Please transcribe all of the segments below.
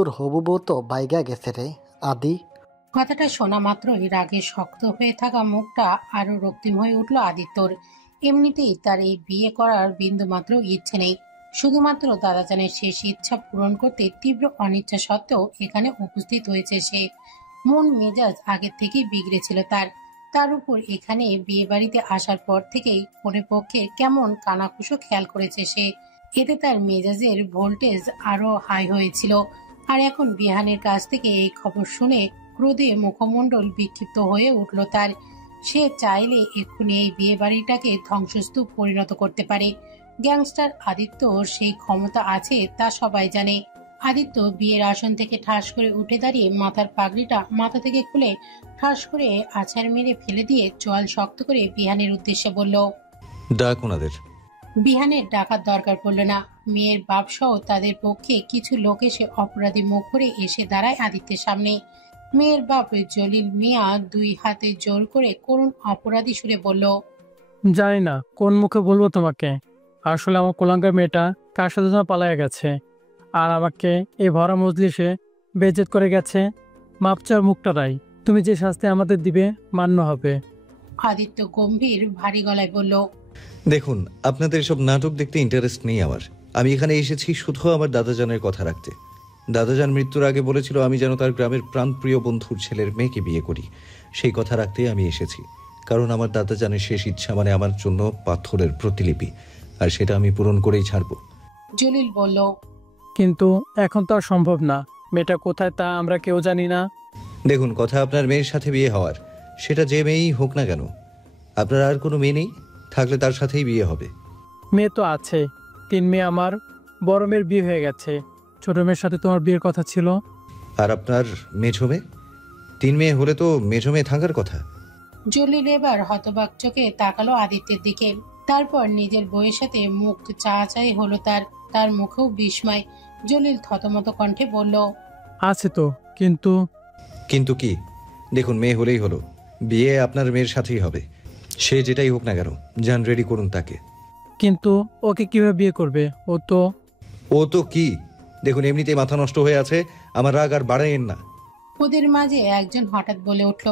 তোর হবু বউ তো বাইগা গেছে রে আদি। কথাটা শোনা মাত্রই রাগে শক্ত হয়ে থাকা মুখটা আরো রক্তিম হয়ে উঠল আদিত্যর। এমনিতেই তার এই বিয়ে করার বিন্দু মাত্র ইচ্ছে নেই। শুধুমাত্র দাদাজানের শেষ ইচ্ছা পূরণ করতে তীব্র অনিচ্ছা সত্ত্বেও এখানে উপস্থিত হয়েছে সে। মন মেজাজ আগের থেকেই বিগড়েছিল তার। তার উপর এখানে বিয়ে বাড়িতে আসার পর থেকেই পরে পক্ষে কেমন কানাকুশো খেয়াল করেছে সে। এতে তার মেজাজের ভোল্টেজ আরো হাই হয়েছিল। আর এখন বিহানের কাছ থেকে এই খবর শুনে ক্রোধে মুখমণ্ডল বিক্ষিপ্ত হয়ে উঠল তার। সে চাইলে এক্ষুনি এই বিয়ে বাড়িটাকে ধ্বংসস্তূপ পরিণত করতে পারে। গ্যাংস্টার আদিত্য সেই ক্ষমতা আছে তা সবাই জানে। আদিত্য বিয়ের আসন থেকে ঠাস করে উঠে দাঁড়িয়ে মাথার পাগড়িটা মাথা থেকে খুলে ঠাস করে আছাড় মেরে ফেলে দিয়ে চোয়াল শক্ত করে বিহানের উদ্দেশ্যে বলল, ডাক ওনাদের। বিহানের ডাকার দরকার পড়ল না। মেয়ের বাপ সহ তাদের পক্ষে কিছু লোক এসে অপরাধী মুখ করে এসে দাঁড়ায় আদিত্যের সামনে। মেয়ের বাপ জলিল মিয়া দুই হাতে জোর করে করুণ অপরাধী সুরে বলল, জানি না কোন মুখে বলবো তোমাকে। আসলে আমার কোলাঙ্গার মেয়েটা কার সাথে যেন পালায়া গেছে, আর আমাকে এই ভরা মজলিসে বেইজ্জত করে গেছে। মাপ চাওয়ার মুখটা নাই। তুমি যে শাস্তি আমাদের দিবে মান্য হবে। আদিত্য গম্ভীর ভারী গলায় বলল, দেখুন, আপনাদের এসব নাটক দেখতে ইন্টারেস্ট নেই আমার। আমি এখানে এসেছি শুধু আমার দাদাজানের কথা রাখতে। দাদাজান মৃত্যুর আগে বলেছিল আমি যেন তার গ্রামের প্রাণপ্রিয় বন্ধুর ছেলের মেয়েকে বিয়ে করি। সেই কথা রাখতেই আমি এসেছি, কারণ আমার দাদাজানের শেষ ইচ্ছা মানে আমার জন্য পাথরের প্রতিলিপি, আর সেটা আমি পূরণ করেই ছাড়ব। জলিল বলল, কিন্তু এখন তো আর সম্ভব না। মেয়েটা কোথায় তা আমরা কেউ জানি না। দেখুন, কথা আপনার মেয়ের সাথে বিয়ে হওয়ার, সেটা যে মেয়েই হোক না কেন। আপনার আর কোনো মেয়ে নেই? থাকলে তার সাথেই বিয়ে হবে। মেয়ে তো আছে, 3 মেয়ে। আমার বড় মেয়ের বিয়ে হয়ে গেছে, ছোট মেয়ের সাথে তোমার বিয়ের কথা ছিল। আর আপনার মেঝো মেয়ে? 3 মেয়ে হলে তো মেঝো মেয়ে থাকার কথা। জলিল এবার হতবাক চোখে তাকালো আদিত্যের দিকে। তারপর নিজের বউয়ের সাথে মুখ চাচাই হলো তার। তার মুখেও বিস্ময়। জলিল থতমত কণ্ঠে বলল, আছে তো, কিন্তু। কিন্তু কি? দেখুন, মেয়ে হলেই হলো, বিয়ে আপনার মেয়ের সাথেই হবে। সে যেটাই হোক না কেন, যান রেডি করুন তাকে। কিন্তু ওকে কিভাবে বিয়ে করবে? ও তো কি? দেখুন, এমনিতেই মাথা নষ্ট হয়ে আছে, আমার রাগ আর বাড়াইয়েন না। ওদের মাঝে একজন হঠাৎ বলে উঠল,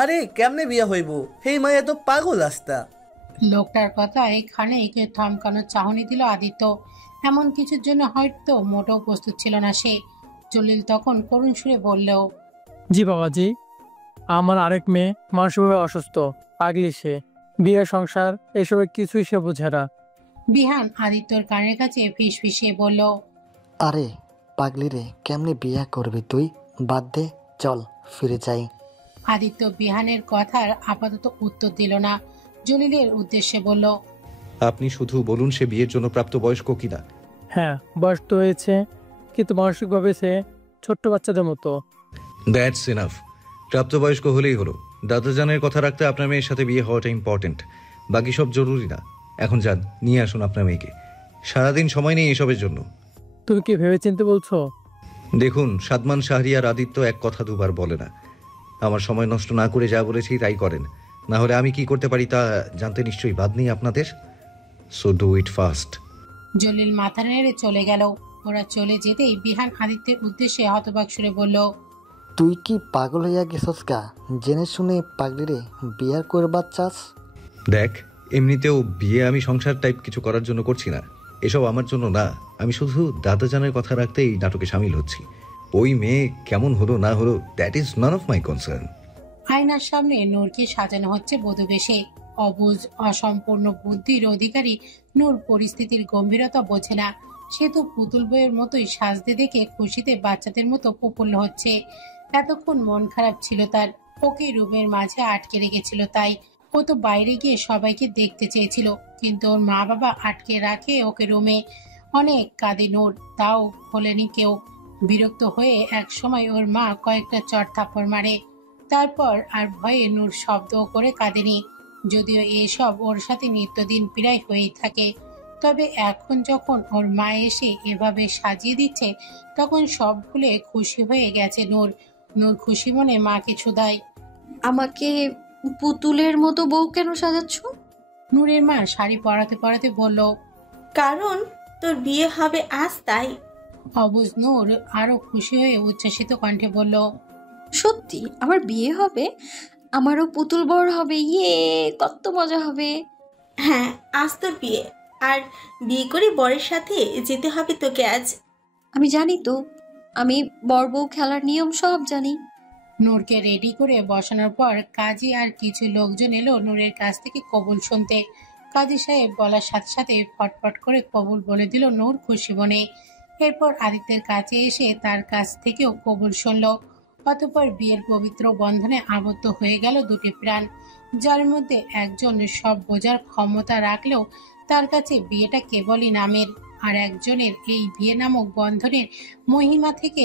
আরে কেমনে বিয়া হইব? হেই মাইয়া তো পাগল আস্তা। লোকটার কথায় খানিক থমকানোর চাহনি দিল আদিত্য। এমন কিছুর জন্য হয়তো মোটেও প্রস্তুত ছিল না সে। জলিল তখন করুণ সুরে বলল, জি বাবাজি, আমার আরেক মেয়ে মানসিকভাবে অসুস্থ, পাগলি সে। বিয়ে, সংসার এসবের কিছুই সে বোঝে না। বিহান আদিত্যর কানের কাছে ফিসফিসিয়ে বলল, আরে পাগলি রে, কেমনে বিয়া করবি তুই? বাদ দে, চল ফিরে যাই। আদিত্য বিহানের কথার আপাতত উত্তর দিল না। জলিলের উদ্দেশ্যে বলল, আপনি শুধু বলুন সে বিয়ের জন্য প্রাপ্তবয়স্ক কিনা। হ্যাঁ, বয়স তো হয়েছে, কিন্তু মানসিকভাবে সে ছোট্ট বাচ্চাদের মতো। That's enough. প্রাপ্তবয়স্ক হলেই হলো। দাদাজানের কথা রাখতে আপনার মেয়ের সাথে বিয়ে হওয়াটা ইম্পর্টেন্ট, বাকি সব জরুরি না। এখন যান, নিয়ে আসুন আপনার মেয়েকে। সারাদিন সময় নেই এসবের জন্য। তুমি কি ভেবেচিন্তে বলছো? দেখুন, সাদমান শাহরিয়ার আদিত্য এক কথা দুবার বলে না। আমার সময় নষ্ট না করে যা বলেছি তাই করেন, না হলে আমি কি করতে পারি তা জানতে নিশ্চয়ই বাদ নেই আপনাদের। So do it fast. Jalil মাথা নেড়ে চলে গেল। ওরা চলে যেতেই বিহান আদিত্যের উদ্দেশ্যে হতবাক সুরে বলল, তুই কি পাগল হইয়া গেছস গা? জেনে শুনে পাগলি রে বিয়ার করবার চাস? দেখ, এমনিতেও বিয়ে আমি সংসার টাইপ কিছু করার জন্য করছি না। এসব আমার জন্য না। আমি শুধু দাদাজানের কথা রাখতে এই নাটকে সামিল হচ্ছি। ওই মেয়ে কেমন হলো না হলো, that is none of my concern. আয়নার সামনে নূরকে সাজানো হচ্ছে বধূবেশে। অবুঝ অসম্পূর্ণ বুদ্ধির অধিকারী নূর পরিস্থিতির গম্ভীরতা বোঝে না। সে তো পুতুল বইয়ের মতোই সাজতে দেখে খুশিতে বাচ্চাদের মতো প্রফুল্ল হচ্ছে। এতক্ষণ মন খারাপ ছিল তার। ওকে রুমের মাঝে আটকে রেখেছিল তাই। ও তো বাইরে গিয়ে সবাইকে দেখতে চেয়েছিল, কিন্তু ওর মা বাবা আটকে রাখে ওকে রুমে। অনেক কাঁদে নূর, তাও খোলেনি কেউ। বিরক্ত হয়ে এক সময় ওর মা কয়েকটা চড় থাপ্পড় মারে। তারপর আর ভয়ে নূর শব্দ করে কাঁদেনি, যদিও এসব ওর সাথে নিত্যদিন প্রায় হয়েই থাকে। তবে এখন যখন ওর মা এসে এভাবে সাজিয়ে দিচ্ছে, তখন সব ভুলে খুশি হয়ে গেছে নূর। নূর খুশি মনে মাকে ছুদায়। আমাকে পুতুলের মতো বউ কেন সাজাচ্ছ? নূরের মা শাড়ি পরাতে পরাতে বলল, কারণ তোর বিয়ে হবে আজ তাই। অবুজ নূর আরো খুশি হয়ে উচ্ছ্বসিত কণ্ঠে বলল, সত্যি আমার বিয়ে হবে, আমারও পুতুল বর হবে, ইয়ে কত মজা হবে। হ্যাঁ, আজ তোর বিয়ে, আর বিয়ে করে বরের সাথে যেতে হবে তোকে আজ। আমি জানি তো, আমি বর বউ খেলার নিয়ম সব জানি। নূরকে রেডি করে বসানোর পর কাজী আর কিছু লোকজন এলো নূরের কাছ থেকে কবুল শুনতে। কাজী সাহেব বলার সাথে সাথে ফটফট করে কবুল বলে দিল নূর খুশি মনে। এরপর আদিত্যের কাছে এসে তার কাছ থেকেও কবুল শুনল। অতঃপর বিয়ের পবিত্র বন্ধনে আবদ্ধ হয়ে গেল দুটি প্রাণ, যার মধ্যে একজন সব বোঝার ক্ষমতা রাখলেও তার কাছে বিয়েটা কেবলই নামের, আর একজনের এই বিয়ে নামক বন্ধনের মহিমা থেকে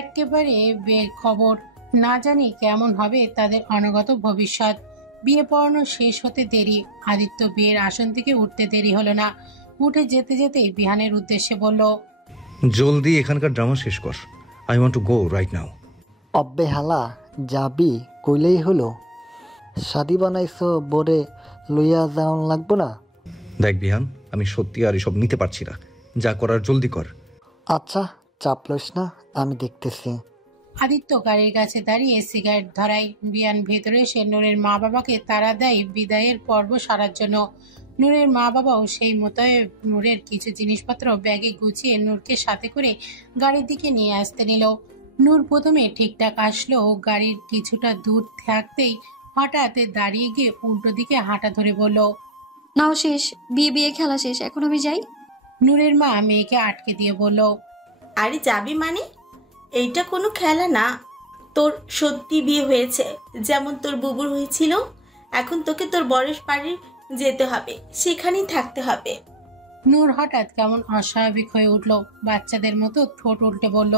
একেবারে বের খবর। না জানি কেমন হবে তাদের অনাগত ভবিষ্যৎ। বিয়ে পড়ানো শেষ হতে দেরি, আদিত্য বিয়ের আসন থেকে উঠতে দেরি হলো না। উঠে যেতে যেতে বিহানের উদ্দেশ্যে বলল, জলদি এখানকার ড্রামা শেষ কর। I want to go right now. অব্বে হালা, যাবি কইলেই হলো। শাদি বানাইছো বোরে, লইয়া যাওন লাগবো না? দেখ বিহান, আমি সত্যি আর এসব নিতে পারছি না। যা করার জলদি কর। আচ্ছা, চাপ লইস না, আমি দেখতেছি। আদিত্য গাড়ির কাছে দাঁড়িয়ে সিগারেট ধরায়। বিয়ান ভেতরে এসে নূরের মা বাবাকে তাড়া দেয় বিদায়ের পর্ব সারার জন্য। নূরের মা বাবাও সেই মোতাবেক নূরের কিছু জিনিসপত্র ব্যাগে গুছিয়ে নূরকে সাথে করে গাড়ির দিকে নিয়ে আসতে নিল। নূর প্রথমে ঠিকঠাক আসলো, গাড়ির কিছুটা দূর থাকতেই হঠাৎ দাঁড়িয়ে গিয়ে উল্টো দিকে হাঁটা ধরে বলল, নাও শেষ, বিয়ে বিয়ে খেলা শেষ, এখন আমি যাই। নূরের মা মেয়েকে আটকে দিয়ে বলল, আরে যাবি মানে? এইটা কোনো খেলা না। তোর সত্যি বিয়ে হয়েছে, যেমন তোর বুবুর হয়েছিল। এখন তোকে তোর বরের বাড়ি যেতে হবে, সেখানেই থাকতে হবে। নূর হঠাৎ কেমন অস্বাভাবিক হয়ে উঠল, বাচ্চাদের মতো ঠোঁট উল্টে বলল,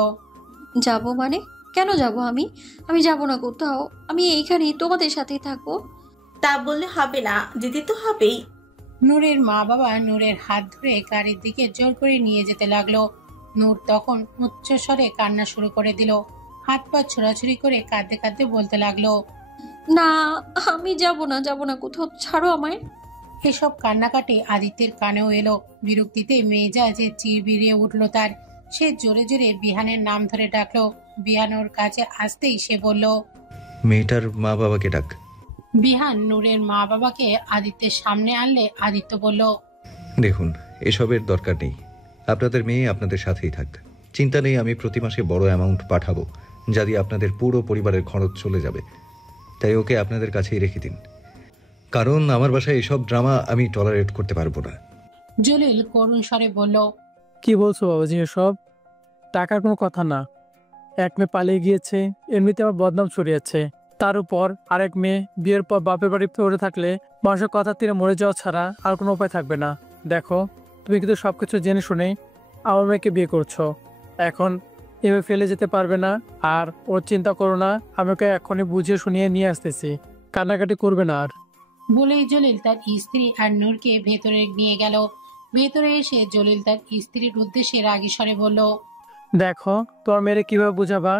যাব মানে? কেন যাব আমি? আমি যাব না কোথাও, আমি এইখানেই তোমাদের সাথেই থাকবো। তা বললে হবে না, যেতে তো হবেই। নূরের মা বাবা নূরের হাত ধরে গাড়ির দিকে জোর করে নিয়ে যেতে লাগলো। নূর তখন উচ্চস্বরে কান্না শুরু করে দিল, হাত পা ছোড়াছুড়ি করে কাঁদতে কাঁদতে বলতে লাগলো, না, আমি যাব না, যাব না কোথাও, ছাড়ো আমায়। এসব কান্নাকাটি আদিত্যের কানেও এলো। বিরক্তিতে মেজাজে চিরবিরিয়ে উঠল তার। সে জোরে জোরে বিহানের নাম ধরে ডাকলো। বিহান ওর কাছে আসতেই সে বলল, মেয়েটার মা বাবাকে ডাক। বিহান নূরের মা বাবাকে আদিত্যের সামনে আনলে আদিত্য বলল, দেখুন, এসবের দরকার নেই। আপনাদের মেয়ে আপনাদের সাথেই থাক। চিন্তা নেই, আমি প্রতি মাসে বড় অ্যামাউন্ট পাঠাবো, যা দিয়ে আপনাদের পুরো পরিবারের খরচ চলে যাবে। তাই ওকে আপনাদের কাছেই রেখে দিন, কারণ আমার বাসায় এসব ড্রামা আমি টলারেট করতে পারবো না। জলিল করুণ স্বরে বলল, কি বলছো বাবাজি এসব? টাকার কোনো কথা না। এক মেয়ে পালিয়ে গিয়েছে, এমনিতে আমার বদনাম ছড়িয়েছে। তার উপর আরেক মেয়ে বিয়ের পর বাপের বাড়ি পড়ে থাকলে মানুষের কথা তীরে মরে যাওয়া ছাড়া আর কোনো উপায় থাকবে না। দেখো, তুমি কিন্তু সবকিছু জেনে শুনে আমার মেয়েকে বিয়ে করছো। এখন এভাবে ফেলে যেতে পারবে না। আর ওর চিন্তা করো না, আমি ওকে এখনই বুঝিয়ে শুনিয়ে নিয়ে আসতেছি। কান্নাকাটি করবে না আর। বলেই জলিল তার স্ত্রী আর নূরকে ভেতরে নিয়ে গেল। ভেতরে এসে জলিল তার স্ত্রীর উদ্দেশ্যে রাগী স্বরে বলল, দেখো, তোমার মেয়েরে কিভাবে বুঝাবা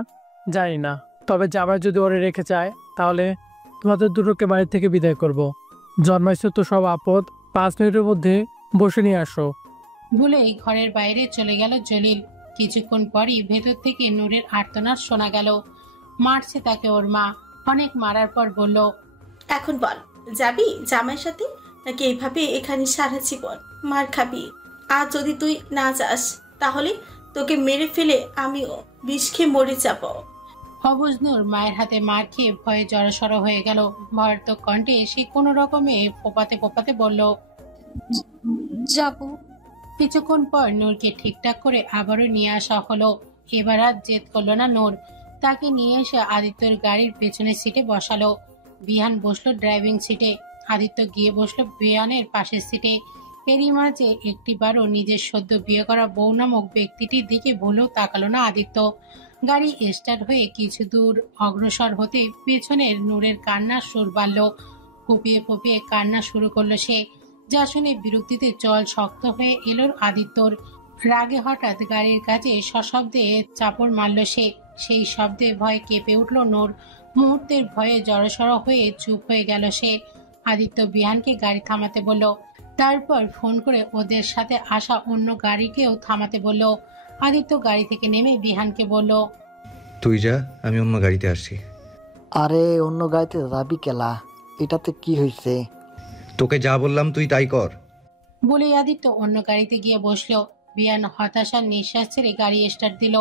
জানি না, তবে জামাই যদি ওরে রেখে যায় তাহলে তোমাদের দুটোকে বাড়ি থেকে বিদায় করব। জন্মাইছো তো সব আপদ, 5 মিনিটের মধ্যে বসে নিয়ে আসো। বলেই ঘরের বাইরে চলে গেল জলিল। কিছুক্ষণ পরই ভেতর থেকে নূরের আর্তনাদ শোনা গেল। মারছে তাকে ওর মা। অনেক মারার পর বলল, এখন বল, যাবি জামাইয়ের সাথে, নাকি এইভাবে এখানে সারা জীবন মার খাবি? আর যদি তুই না যাস, তাহলে তোকে মেরে ফেলে আমিও বিষ খেয়ে মরে যাব। অবুজ নূর মায়ের হাতে মার খেয়ে ভয়ে জড়সড় হয়ে গেল। ভয়ার্থক কণ্ঠে সে কোনো রকমে ফোপাতে ফোপাতে বলল, যাব। কিছুক্ষণ পর নূরকে ঠিকঠাক করে আবারও নিয়ে আসা হলো। এবার আর জেদ করলো না নূর। তাকে নিয়ে এসে আদিত্যর গাড়ির পেছনের সিটে বসালো। বিহান বসলো ড্রাইভিং সিটে, আদিত্য গিয়ে বসলো বিহানের পাশের সিটে। এরই মাঝে একটিবারও নিজের সদ্য বিয়ে করা বউ নামক ব্যক্তিটির দিকে ভুলেও তাকালো না আদিত্য। গাড়ি স্টার্ট হয়ে কিছু দূর অগ্রসর হতে পেছনের নূরের কান্নার সুর বাড়ল। ফুপিয়ে ফুপিয়ে কান্না শুরু করলো সে, যা শুনে বিরক্তিতে চল শক্ত হয়ে এলো আদিত্যর। রাগে হঠাৎ গাড়ির কাছে সশব্দে চাপড় মারল সে। সেই শব্দে ভয়ে কেঁপে উঠল নূর। মুহূর্তের ভয়ে জড়সড় হয়ে চুপ হয়ে গেল সে। আদিত্য বিহানকে গাড়ি থামাতে বলল, তারপর ফোন করে ওদের সাথে আসা অন্য গাড়িকেও থামাতে বলল। আদিত্য গাড়ি থেকে নেমে বিহানকে বলল, তুই যা, আমি অন্য গাড়িতে আসছি। আরে অন্য গাড়িতে যাবি কেলা? এটাতে কি হয়েছে? তোকে যা বললাম তুই তাই কর। বলেই আদিত্য অন্য গাড়িতে গিয়ে বসলো। বিহান হতাশার নিঃশ্বাস ছেড়ে গাড়ি স্টার্ট দিল।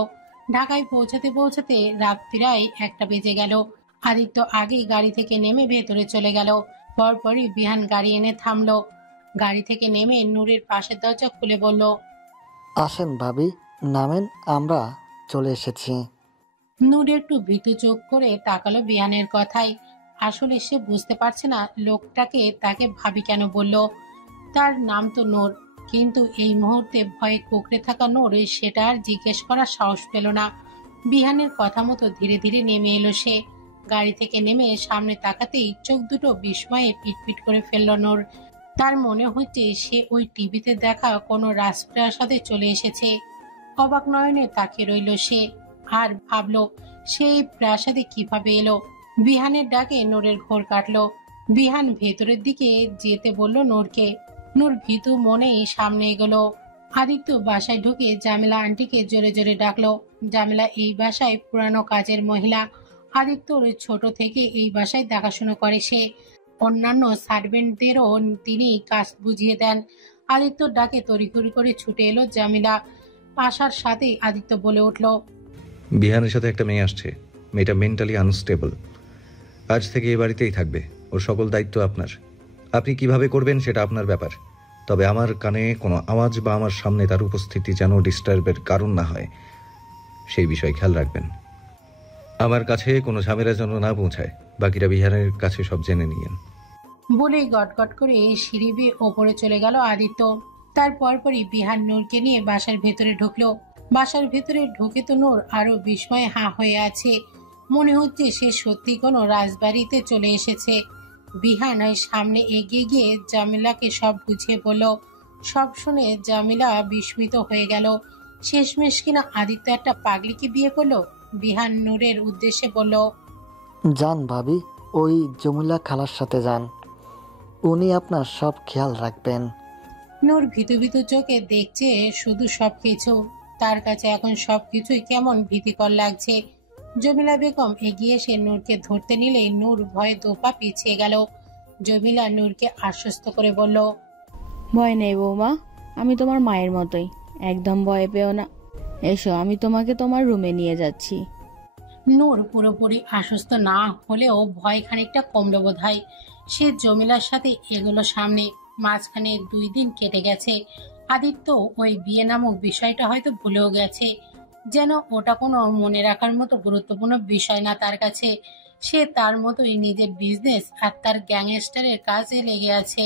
ঢাকায় পৌঁছাতে পৌঁছাতে রাত প্রায় 1টা বেজে গেল। আদিত্য আগেই গাড়ি থেকে নেমে ভেতরে চলে গেল। পরপরই বিহান গাড়ি এনে থামলো। গাড়ি থেকে নেমে নূরের পাশের দরজা খুলে বলল, আসেন ভাবি, নামেন, আমরা চলে এসেছি। নূর একটু ভীতু চোখ করে তাকালো বিহানের কথাই। আসলে সে বুঝতে পারছে না লোকটাকে তাকে ভাবি কেন বলল। তার নাম তো নূর, কিন্তু এই মুহূর্তে ভয়ে কুঁকড়ে থাকা নূর সেটা আর জিজ্ঞেস করার সাহস পেল না। বিহানের কথা মতো ধীরে ধীরে নেমে এলো সে। গাড়ি থেকে নেমে সামনে তাকাতেই চোখ দুটো বিস্ময়ে পিটপিট করে ফেলল নূর। তার মনে হচ্ছে সে ওই টিভিতে দেখা কোনো রাজপ্রাসাদে চলে এসেছে। অবাক নয়নে তাকিয়ে রইল সে, আর ভাবলো সেই প্রাসাদে কিভাবে এলো। বিহানের ডাকে নূরের ঘোর কাটলো। বিহান ভেতরের দিকে যেতে বলল নূরকে। নূর ভীতু মনেই সামনে এগোলো। আদিত্য বাসায় ঢুকে জামিলা আন্টিকে জোরে জোরে ডাকলো। জামিলা এই বাসায় পুরানো কাজের মহিলা। আদিত্যর ছোট থেকে এই বাসায় দেখাশোনা করে সে। অন্যান্য সার্ভেন্টদেরও তিনি কাজ বুঝিয়ে দেন। আদিত্যর ডাকে তড়িঘড়ি করে ছুটে এলো জামিলা। আসার সাথেই আদিত্য বলে উঠল, বিহানের সাথে একটা মেয়ে আসছে। মেয়েটা মেন্টালি আনস্টেবল। আজ থেকে এ বাড়িতেই থাকবে। ওর সকল দায়িত্ব আপনার। আপনি কিভাবে করবেন সেটা আপনার ব্যাপার। তবে আমার কানে কোনো আওয়াজ বা আমার সামনে তার উপস্থিতি যেন ডিস্টার্বের কারণ না হয়, সেই বিষয়ে খেয়াল রাখবেন। আমার কাছে কোনো ঝামেলা যেন না পৌঁছায়। বাকিটা বিহানের কাছে সব জেনে নিয়েন। বলেই গটগট করে সিঁড়ি বেয়ে ওপরে চলে গেল আদিত্য। তার পরপরই বিহান নূরকে নিয়ে বাসার ভেতরে ঢুকলো। বাসার ভেতরে ঢুকে তো নূর আরো বিস্ময়ে হাঁ হয়ে আছে। মনে হচ্ছে সে সত্যি কোনো রাজবাড়িতে চলে এসেছে। বিহান ওই সামনে এগিয়ে গিয়ে জামিলাকে সব বুঝিয়ে বলল। সব শুনে জামিলা বিস্মিত হয়ে গেল। শেষমেশ কিনা আদিত্য একটা পাগলিকে বিয়ে করলো। বিহান নূরের উদ্দেশ্যে বলল, যান ভাবি, ওই জমিলা খালার সাথে যান, উনি আপনার সব খেয়াল রাখবেন। নূর ভীতু ভীতু চোখে দেখছে শুধু সবকিছু। তার কাছে এখন সবকিছুই কেমন ভীতিকর লাগছে। জমিলা বেগম এগিয়ে এসে নূরকে ধরতে নিলেই নূর ভয়ে দোপা পিছিয়ে গেল। জমিলা নূরকে আশ্বস্ত করে বলল, ভয় নেই বৌমা, আমি তোমার মায়ের মতোই, একদম ভয় পেও না। এসো, আমি তোমাকে তোমার রুমে নিয়ে যাচ্ছি। নূর পুরোপুরি আশ্বস্ত না হলেও ভয় খানিকটা কমলো বোধহয়। সে জমিলার সাথে এগুলো সামনে। মাঝখানে 2 দিন কেটে গেছে। আদিত্য ওই বিয়ে নামক বিষয়টা হয়তো ভুলেও গেছে, যেন ওটা কোনো মনে রাখার মতো গুরুত্বপূর্ণ বিষয় না তার কাছে। সে তার মতোই নিজের বিজনেস আর তার গ্যাংস্টারের কাজে লেগে আছে।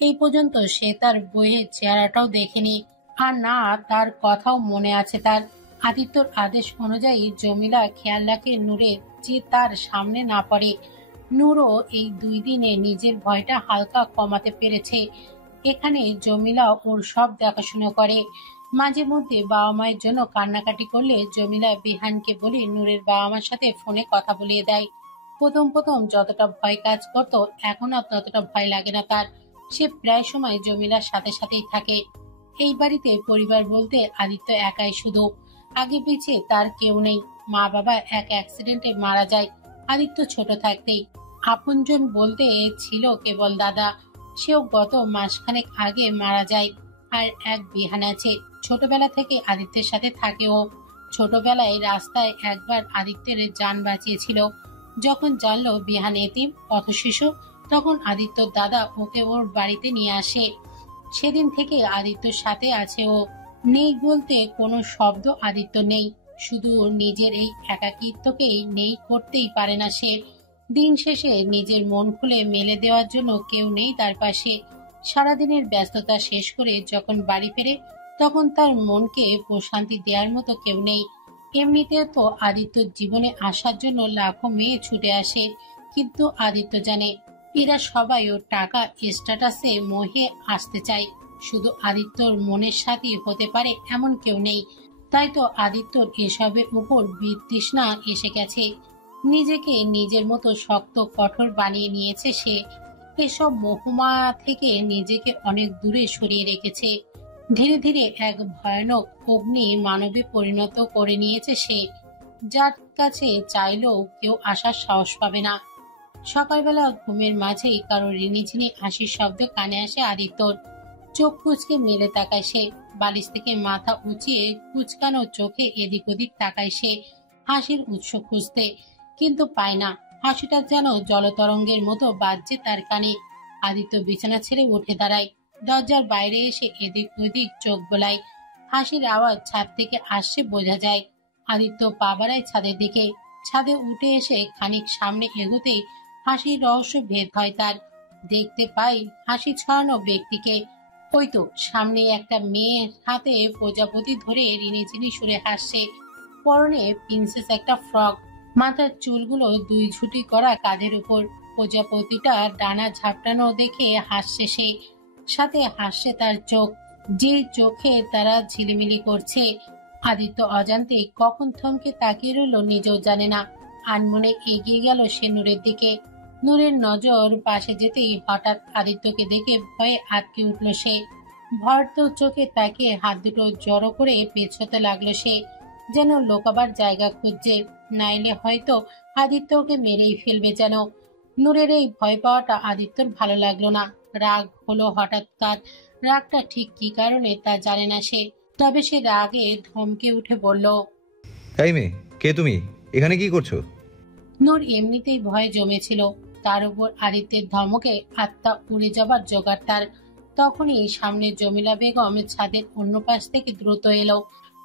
এই পর্যন্ত সে তার বইয়ের চেহারাটাও দেখেনি, আর না তার কথাও মনে আছে তার। আদিত্যর আদেশ অনুযায়ী জমিলা খেয়াল রাখে নূরের যে তার সামনে না পড়ে। নূরও এই 2 দিনে নিজের ভয়টা হালকা কমাতে পেরেছে। এখানে জমিলা ওর সব দেখাশোনা করে। মাঝে মধ্যে বাবা মায়ের জন্য কান্নাকাটি করলে জমিলা বিহানকে বলে নূরের বাবা মার সাথে ফোনে কথা বলিয়ে দেয়। প্রথম প্রথম যতটা ভয় কাজ করতো এখন আর ততটা ভয় লাগে না তার। সে প্রায় সময় জমিলার সাথে সাথেই থাকে। এই বাড়িতে পরিবার বলতে আদিত্য একাই শুধু। আগে পিছে তার কেউ নেই। মা বাবা এক অ্যাক্সিডেন্টে মারা যায় আদিত্য ছোট থাকতেই। আপনজন বলতে ছিল কেবল দাদা, সেও গত মাসখানেক আগে মারা যায়। আর এক বিহান আছে, ছোটবেলা থেকে আদিত্যের সাথে থাকে ও। ছোটবেলায় রাস্তায় একবার আদিত্যের জান বাঁচিয়েছিল। যখন জানলো বিহান এতিম পথশিশু, তখন আদিত্যর দাদা ওকে ওর বাড়িতে নিয়ে আসে। সেদিন থেকে আদিত্যর সাথে আছে ও। নেই বলতে কোনো শব্দ আদিত্য নেই, শুধু নিজের এই একাকিত্বকেই নেই করতেই পারে না সে। দিন শেষে নিজের মন খুলে মেলে দেওয়ার জন্য কেউ নেই তার পাশে। সারাদিনের ব্যস্ততা শেষ করে যখন বাড়ি ফেরে তখন তার মনকে প্রশান্তি দেওয়ার মতো কেউ নেই। এমনিতেও তো আদিত্যর জীবনে আসার জন্য লাখো মেয়ে ছুটে আসে, কিন্তু আদিত্য জানে এরা সবাই ওর টাকা স্ট্যাটাসে মোহে আসতে চায়। শুধু আদিত্যর মনের সাথে হতে পারে এমন কেউ নেই। তাই তো আদিত্যর এসবের উপর বিতৃষ্ণা এসে গেছে। নিজেকে নিজের মতো শক্ত কঠোর বানিয়ে নিয়েছে সে। এসব মোহমা থেকে নিজেকে অনেক দূরে সরিয়ে রেখেছে। ধীরে ধীরে এক ভয়ানক অগ্নি মানবে পরিণত করে নিয়েছে সে, যার কাছে চাইলেও কেউ আসার সাহস পাবে না। সকালবেলা ঘুমের মাঝেই কারো রিনিঝিনি হাসির শব্দ কানে আসে আদিত্যর। চোখ কুচকে মেলে তাকায় সে, বালিশ থেকে মাথা উঁচিয়ে কুচকানো চোখে এদিক ওদিক তাকায় সে হাসির উৎস খুঁজতে, কিন্তু পায় না। হাসিটা যেন জলতরঙ্গের মতো বাজছে তার কানে। আদিত্য বিছানা ছেড়ে উঠে দাঁড়ায়, দরজার বাইরে এসে এদিক ওদিক চোখ বোলায়। হাসির আওয়াজ ছাদ থেকে আসছে বোঝা যায়। আদিত্য পা বাড়ায় ছাদের দিকে। ছাদে উঠে এসে খানিক সামনে এগোতেই হাসির রহস্য ভেদ হয় তার। দেখতে পাই হাসি ছড়ানো ব্যক্তিকে। ওই তো সামনে একটা মেয়ের হাতে প্রজাপতি ধরে রিনিঝিনি সুরে হাসছে। পরনে প্রিন্সেস একটা ফ্রক, মাথার চুলগুলো দুই ঝুটি করা কাঁধের উপর। প্রজাপতিটা ডানা ঝাপটানো দেখে হাসছে সে, সাথে হাসছে তার চোখ, যে চোখে তারা ঝিলিমিলি করছে। আদিত্য অজান্তে কখন থমকে তাকিয়ে রইল নিজেও জানে না। আনমনে এগিয়ে গেল সে নূরের দিকে। নূরের নজর পাশে যেতেই হঠাৎ আদিত্যকে দেখে ভয়ে আটকে উঠল সে। ভয়ার্ত চোখে তাকিয়ে হাত দুটো জড়ো করে পেছতে লাগলো সে, যেন লোকাবার জায়গা খুঁজছে, নাইলে হয়তো আদিত্যকে মেরেই ফেলবে যেন। নূরের এই ভয় পাওয়াটা আদিত্যর ভালো লাগলো না। রাগ হলো হঠাৎ তার। রাগটা ঠিক কি কারণে তা জানে না সে, তবে সে রাগে ধমকে উঠে বলল, এই মেয়ে, কে তুমি? এখানে কি করছো? নূর এমনিতেই ভয়ে জমেছিল, তার উপর আদিত্যের ধমকে আত্মা উড়ে যাবার জোগাড় তার। তখনই সামনে জমিলা বেগম ছাদের অন্য পাশ থেকে দ্রুত এলো।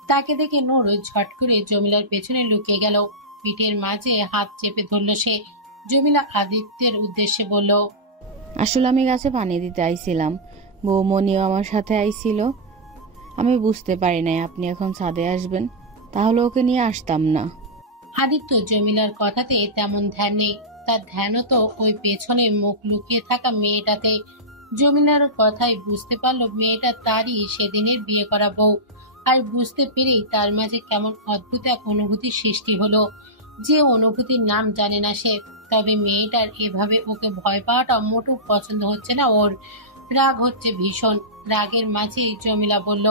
তাকে দেখে নূর ঝট করে জমিলার পেছনে লুকিয়ে গেল। পিঠের মাঝে হাত চেপে ধরল সে। জমিলা আদিত্যের উদ্দেশ্যে বলল, আসলে আমি গাছে পানি দিতে আইছিলাম, বৌমনিও আমার সাথে আইছিল। আমি বুঝতে পারি নাই আপনি এখন ছাদে আসবেন, তাহলে ওকে নিয়ে আসতাম না। আদিত্য জমিলার কথাতে তেমন ধ্যান নেই, তার ধ্যানও তো ওই পেছনে মুখ লুকিয়ে থাকা মেয়েটাতে। জমিলার কথাই বুঝতে পারলো মেয়েটা তারই সেদিনের বিয়ে করা বউ। আর বুঝতে পেরেই তার মাঝে কেমন অদ্ভুত এক অনুভূতির সৃষ্টি হলো, যে অনুভূতির নাম জানে না সে। তবে মেয়েটার এভাবে ওকে ভয় পাওয়াটা মোটেও পছন্দ হচ্ছে না ওর। রাগ হচ্ছে ভীষণ। রাগের মাঝে জমিলা বলল,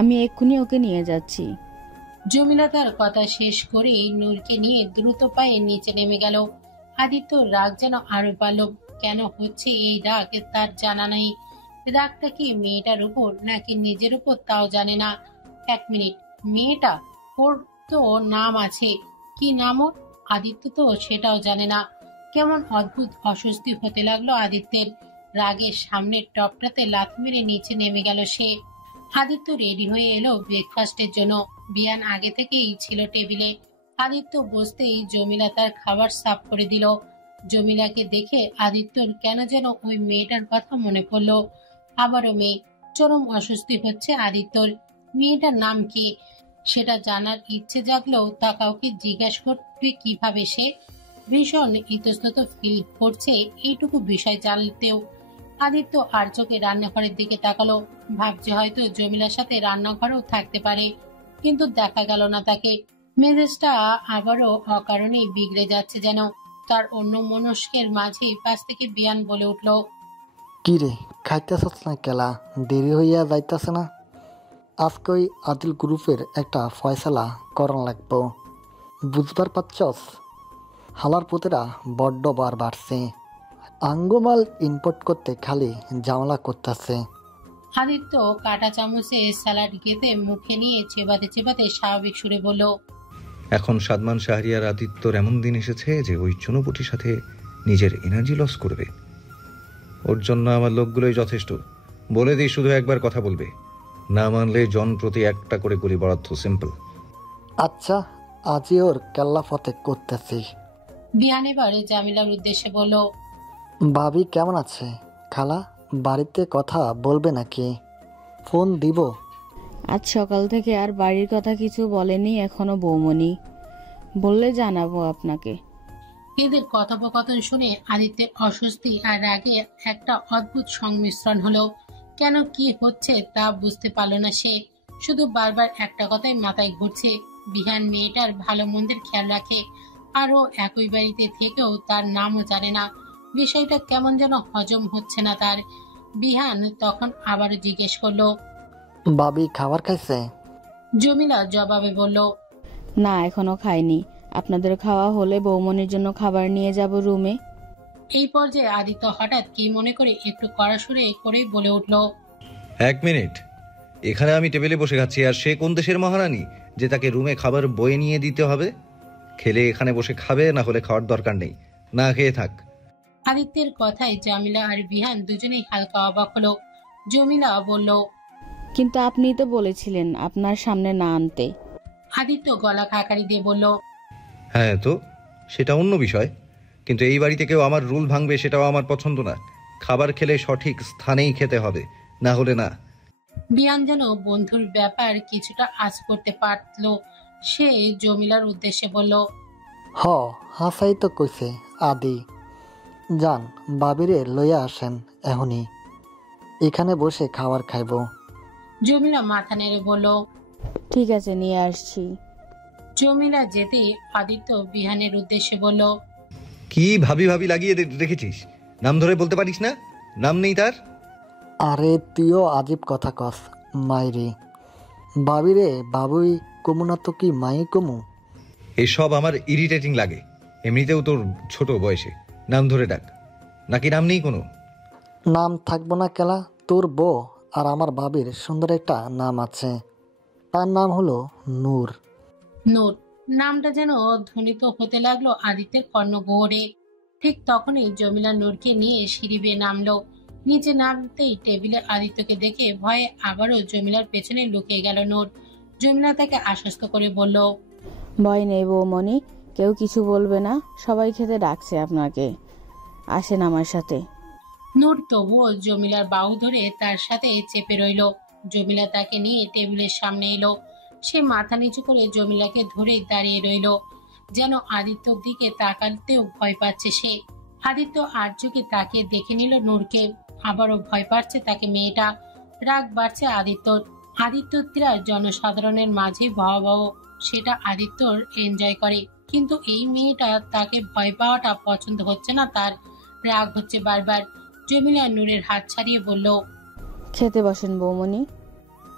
আমি এক্ষুনি ওকে নিয়ে যাচ্ছি। জমিলা তার কথা শেষ করেই নূরকে নিয়ে দ্রুত পায়ে নিচে নেমে গেল। আদিত্য রাগ যেন আরো বাড়ল। কেন হচ্ছে এই রাগ তার জানা নেই। রাগটা কি মেয়েটার উপর নাকি নিজের উপর তাও জানে না। এক মিনিট, মেয়েটা, ওর তো নাম আছে। কি নাম ওর? আদিত্য তো সেটাও জানে না। কেমন অদ্ভুত অস্বস্তি হতে লাগলো আদিত্যের। রাগের সামনের টপটাতে লাথ মেরে নিচে নেমে গেল সে। আদিত্য রেডি হয়ে এলো ব্রেকফাস্টের জন্য। বিয়ান আগে থেকেই ছিল টেবিলে। আদিত্য বসতেই জমিলা তার খাবার সাফ করে দিল। জমিলাকে দেখে আদিত্যর কেন যেন ওই মেয়েটার কথা মনে পড়লো। আবারও মেয়ে। চরম অস্বস্তি হচ্ছে আদিত্যর। মেয়েটার নাম কি সেটা জানার ইচ্ছে জাগলেও তা কাউকে জিজ্ঞাসা করবে কিভাবে সে। ভীষণ ইতস্তত ফিল করছে এইটুকু বিষয় জানতেও। আদিত্য আর চোখে রান্নাঘরের দিকে তাকালো, ভাবছে হয়তো জমিলার সাথে রান্নাঘরেও থাকতে পারে, কিন্তু দেখা গেল না তাকে। মেজাজটা আবারও অকারণেই বিগড়ে যাচ্ছে যেন। তার অন্য মনস্কের মাঝেই পাশ থেকে বিয়ান বলে উঠল, কি রে, খাইতেছস না কেলা? দেরি হইয়া যাইতেছে না? আজকে ওই আদিল গ্রুপের একটা ফয়সালা করন লাগবো, বুঝবার পাচ্ছস? হালার পুতেরা বড্ড বার বাড়ছে, আঙ্গুমাল ইম্পোর্ট করতে খালি ঝামেলা করতেছে। আদিত্য কাটা চামচে স্যালাড গেতে মুখে নিয়ে চেবাতে চেবাতে স্বাভাবিক সুরে বলল, এখন সাদমান শাহরিয়ার আদিত্যর এমন দিন এসেছে যে ওই চুনোপুটির সাথে নিজের এনার্জি লস করবে। ওর জন্য আমার লোকগুলোই যথেষ্ট। বলে দিই, শুধু একবার কথা বলবে, না মানলে জন প্রতি একটা করে গুলি বরাদ্দ, সিম্পল। আচ্ছা, আজই ওর কেল্লা ফতে করতেছি। বিয়ান এবারে জামিলার উদ্দেশ্যে বলল, ভাবি কেমন আছে? খালা বাড়িতে কথা বলবে নাকি? ফোন দিব? আজ সকাল থেকে আর বাড়ির কথা কিছু বলেনি এখনো বৌমনি, বললে জানাবো আপনাকে। এদের কথোপকথন শুনে আদিত্যের অস্বস্তি আর রাগে একটা অদ্ভুত সংমিশ্রণ হলো। কেন কি হচ্ছে তা বুঝতে পারল না সে। শুধু বারবার একটা কথাই মাথায় ঘুরছে, বিহান মেয়েটার ভালো মন্দের খেয়াল রাখে, আরও একই বাড়িতে থেকেও তার নামও জানে না। বিষয়টা কেমন যেন হজম হচ্ছে না তার। বিহান তখন আবারও জিজ্ঞেস করলো, ভাবি খাবার খাইছে? জমিলা জবাবে বলল, না এখনো খাইনি। আপনাদের খাওয়া হলে বৌমনির জন্য খাবার নিয়ে যাব রুমে। এই পর্যায়ে আদিত্য হঠাৎ কি মনে করে একটু কড়া সুরে করেই বলে উঠল, 1 মিনিট। এখানে আমি টেবিলে বসে খাচ্ছি, আর সে কোন দেশের মহারানী যে তাকে রুমে খাবার বয়ে নিয়ে দিতে হবে? খেলে এখানে বসে খাবে, না হলে খাওয়ার দরকার নেই, না খেয়ে থাক। আদিত্যের কথায় জামিলা আর বিহান দুজনেই হালকা অবাক হলো। জমিলা বলল, কিন্তু আপনিই তো বলেছিলেন আপনার সামনে না আনতে। আদিত্য গলা খাকারি দিয়ে বলল, হ্যাঁ তো, সেটা অন্য বিষয়, কিন্তু এই বাড়িতে কেউ আমার রুল ভাঙবে সেটাও আমার পছন্দ না। খাবার খেলে সঠিক স্থানেই খেতে হবে, না হলে না। বিহান যেন বন্ধুর ব্যাপার কিছুটা আঁচ করতে পারল। সে জমিলার উদ্দেশ্যে বলল, হাসাই তো কইছে আদি। যান, বাবিরে লইয়া আসেন এখনই, এখানে বসে খাবার খাইব। জমিলা মাথা নেড়ে বলল, ঠিক আছে নিয়ে আসছি। জমিলা যেতে আদিত্য বিহানের উদ্দেশ্যে বলল, কি ভাবি ভাবি লাগিয়ে রেখেছিস? নাম ধরে বলতে পারিস না? নাম নেই তার? আরে তুইও আজীব কথা কস। মাইরে বাবিরে বাবুই কমু না তো কি মাই কমু? এসব আমার ইরিটেটিং লাগে। এমনিতেও তোর ছোট বয়সে নাম ধরে ডাক, নাকি নাম নেই কোনো? নাম থাকবো না কেলা? তোর বউ আর আমার বাবির সুন্দর একটা নাম আছে, তার নাম হলো নূর। নূর নামটা যেন ধ্বনিত হতে লাগলো আদিত্যের কর্ণগহ্বরে। ঠিক তখনই জমিলা নূরকে নিয়ে সিঁড়ি বেয়ে নামলো। নিচে নামতেই টেবিলে আদিত্যকে দেখে ভয়ে আবারও জমিলার পেছনে লুকিয়ে গেল নূর। জমিলা তাকে আশ্বস্ত করে বলল, ভয় নেই বৌমনি, কেউ কিছু বলবে না, সবাই খেতে ডাকছে আপনাকে, আসেন আমার সাথে। নূর তবুও জমিলার বাহু ধরে তার সাথে চেপে রইল। জমিলা তাকে নিয়ে টেবিলের সামনে এলো। সে মাথা নিচু করে জমিলাকে ধরে দাঁড়িয়ে রইল, যেন আদিত্যর দিকে তাকাতেও ভয় পাচ্ছে সে। আদিত্য আর চোখে তাকিয়ে দেখে নিল নূরকে। আবারও ভয় পাচ্ছে তাকে মেয়েটা। রাগ বাড়ছে আদিত্যর। আদিত্যরা জনসাধারণের মাঝে ভয়াবহ, সেটা আদিত্যর এনজয় করে, কিন্তু এই মেয়েটা তাকে ভয় পাওয়াটা পছন্দ হচ্ছে না তার। রাগ হচ্ছে বারবার। জমিলা নূরের হাত ছাড়িয়ে বলল, খেতে বসেন বৌমনি।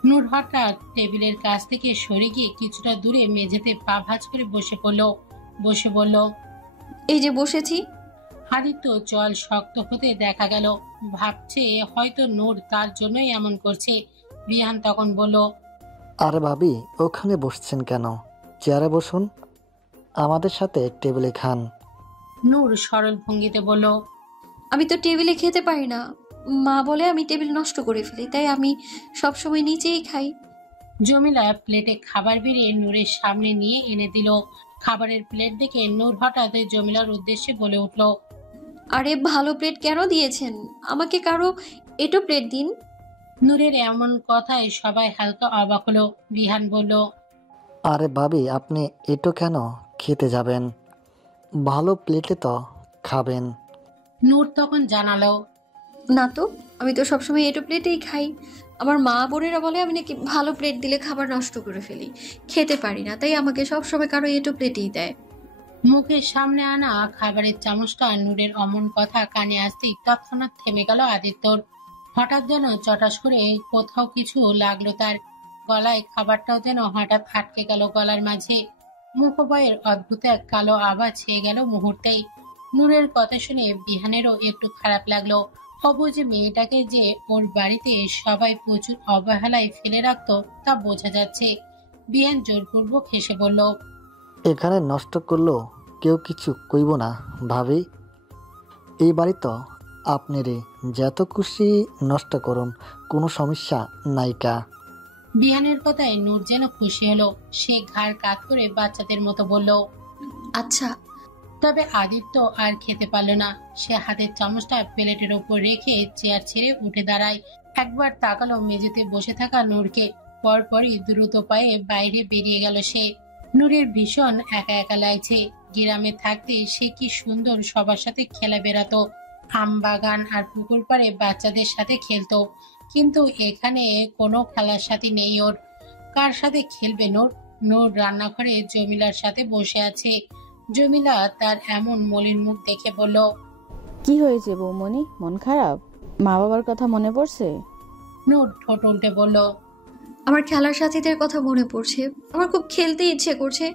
নূর হঠাৎ টেবিলের কাছ থেকে সরে গিয়ে কিছুটা দূরে মেঝেতে পা ভাঁজ করে বসে বলল, এই যে বসেছি। আদিত্য জল শক্ত হতে দেখা গেল। ভাবছে হয়তো নূর তার জন্যই এমন করছে। বিহান তখন বলল, আরে ভাবি, ওখানে বসছেন কেন? চেয়ারে বসুন, আমাদের সাথে টেবিলে খান। নূর সরল ভঙ্গিতে বলল, আমি তো টেবিলে খেতে পারি না, মা বলে আমি টেবিল নষ্ট করে ফেলি, তাই আমি সবসময় নিচেই খাই। জমিলা প্লেটে খাবার বেরিয়ে নূরের সামনে নিয়ে এনে দিল। খাবারের প্লেট দেখে নূর হঠাৎ জমিলার উদ্দেশ্যে বলে উঠল, আরে ভালো প্লেট কেন দিয়েছেন আমাকে? কারো এটো প্লেট দিন। নূরের এমন কথায় সবাই হালকা অবাক হলো। বিহান বলল, আরে ভাবি, আপনি এটো কেন খেতে যাবেন? ভালো প্লেটে তো খাবেন। নূর তখন জানালো, না তো, আমি তো সবসময় এটো প্লেটেই খাই। আমার মা বোনেরা বলে আমি নাকি ভালো প্লেট দিলে খাবার নষ্ট করে ফেলি, খেতে পারি না, তাই আমাকে সবসময় কারো এটো প্লেটেই দেয়। মুখের সামনে আনা খাবারের চামচটা নূরের অমন কথা কানে আসতেই তৎক্ষণাৎ থেমে গেল আদিত্যর। হঠাৎ যেন চটাস করে কোথাও কিছু লাগলো তার গলায়। খাবারটাও যেন হঠাৎ আটকে গেল গলার মাঝে। মুখবয়ের অদ্ভুত এক কালো আওয়াজ ছেয়ে গেল মুহূর্তেই। নূরের কথা শুনে বিহানেরও একটু খারাপ লাগলো। অবুঝ মেয়েটাকে যে ওর বাড়িতে সবাই প্রচুর অবহেলায় ফেলে রাখতো তা বোঝা যাচ্ছে। বিহান জোরপূর্বক হেসে বলল, এখানে নষ্ট করলো কেউ কিছু কইব না ভাবি। এই বাড়ি তো আপনারই, যত খুশি নষ্ট করুন, কোনো সমস্যা নাইকা। বিহানের কথায় নূর যেন খুশি হলো। সে ঘাড় কাত করে বাচ্চাদের মতো বলল, আচ্ছা। তবে আদিত্য আর খেতে পারল না। সে হাতের চামচটা প্লেটের ওপর রেখে চেয়ার ছেড়ে উঠে দাঁড়ায়। একবার তাকালো মেঝেতে বসে থাকা নূরকে, পরপরই দ্রুত পায়ে বাইরে বেরিয়ে গেল সে। নূরের ভীষণ একা একা লাগছে। গ্রামে থাকতে সে কি সুন্দর সবার সাথে খেলা বেড়াতো, আম বাগান আর পুকুর পাড়ে বাচ্চাদের সাথে খেলতো, কিন্তু এখানে কোনো খেলার সাথী নেই ওর। কার সাথে খেলবে নূর? নূর রান্নাঘরে জমিলার সাথে বসে আছে। জমিলা তার এমন মলিন মুখ দেখে বলল, কি হয়েছে বৌমনি, মন খারাপ? মা বাবার কথা মনে পড়ছে? নূর ঠোঁট উল্টে বলল, আমার খেলার সাথীদের কথা মনে পড়ছে। আমার খুব খেলতে ইচ্ছে করছে,